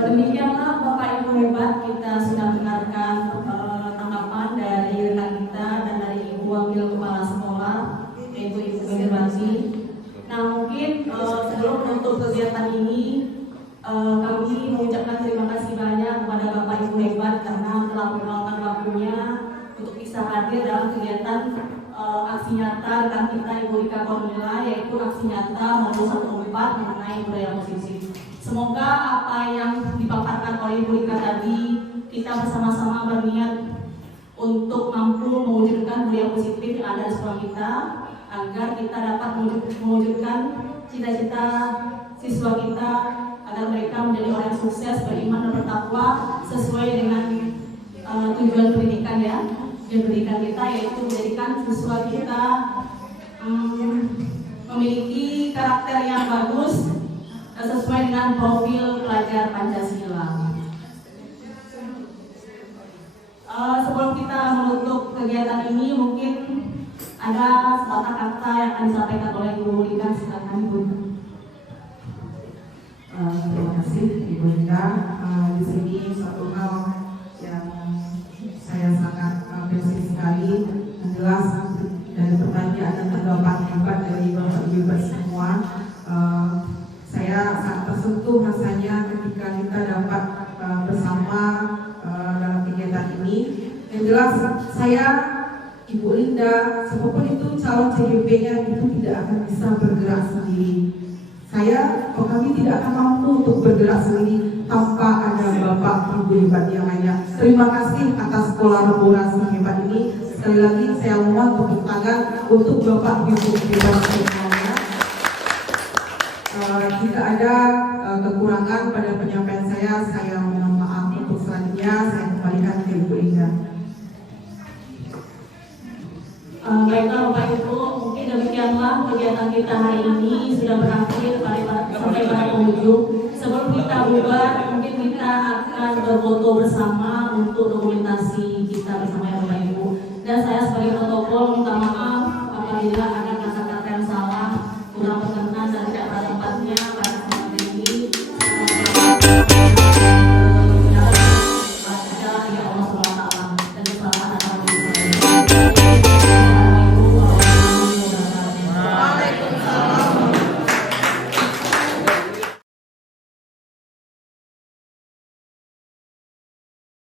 Demikianlah Bapak Ibu hebat, kita sudah mendengarkan tanggapan dari rekan kita dan dari Ibu Wakil Kepala Sekolah, yaitu Ibu Megawati. Nah, mungkin sebelum menutup kegiatan ini, kami mengucapkan terima kasih banyak kepada Bapak Ibu hebat karena telah meluangkan waktunya untuk bisa hadir dalam kegiatan aksi nyata rekan kita Ibu Rika Kornila, yaitu aksi nyata nomor 14 mengenai budaya positif. Semoga apa yang dipaparkan oleh Ibu Rika tadi, kita bersama-sama berniat untuk mampu mewujudkan budaya positif yang ada di sekolah kita, agar kita dapat mewujudkan cita-cita siswa kita, agar mereka menjadi orang yang sukses, beriman dan bertakwa sesuai dengan tujuan pendidikan ya. Tujuan pendidikan kita yaitu menjadikan siswa kita memiliki karakter yang bagus sesuai dengan profil pelajar Pancasila. Sebelum kita menutup kegiatan ini, mungkin ada sepatah kata yang akan disampaikan oleh Ibu Rika. Silakan Ibu. Terima kasih Ibu Rika. Di sini satu hal yang saya sangat apresiasi sekali, jelas dari pertanyaan dan tanggapan hebat dari Bapak Ibu semua. Saya sangat tersentuh rasanya ketika kita dapat bersama dalam kegiatan ini. Yang jelas saya, Ibu Linda, siapapun itu calon CGP-nya itu tidak akan bisa bergerak sendiri. Saya atau kami tidak akan mampu untuk bergerak sendiri tanpa ada Bapak Ibu hebat yang lainnya. Terima kasih atas kolaborasi hebat ini. Sekali lagi saya mohon tepuk tangan untuk Bapak Ibu hebat semuanya. Jika ada kekurangan pada penyampaian saya mohon maaf. Untuk selanjutnya saya kembalikan ke Ibu Linda. Baiklah Bapak Ibu, mungkin demikianlah kegiatan kita hari ini sudah berakhir sampai pada penghujung. Sebelum kita bubar, mungkin kita akan berfoto bersama untuk dokumentasi kita bersama ya Bapak Ibu. Dan saya sebagai protokol minta maaf apabila ada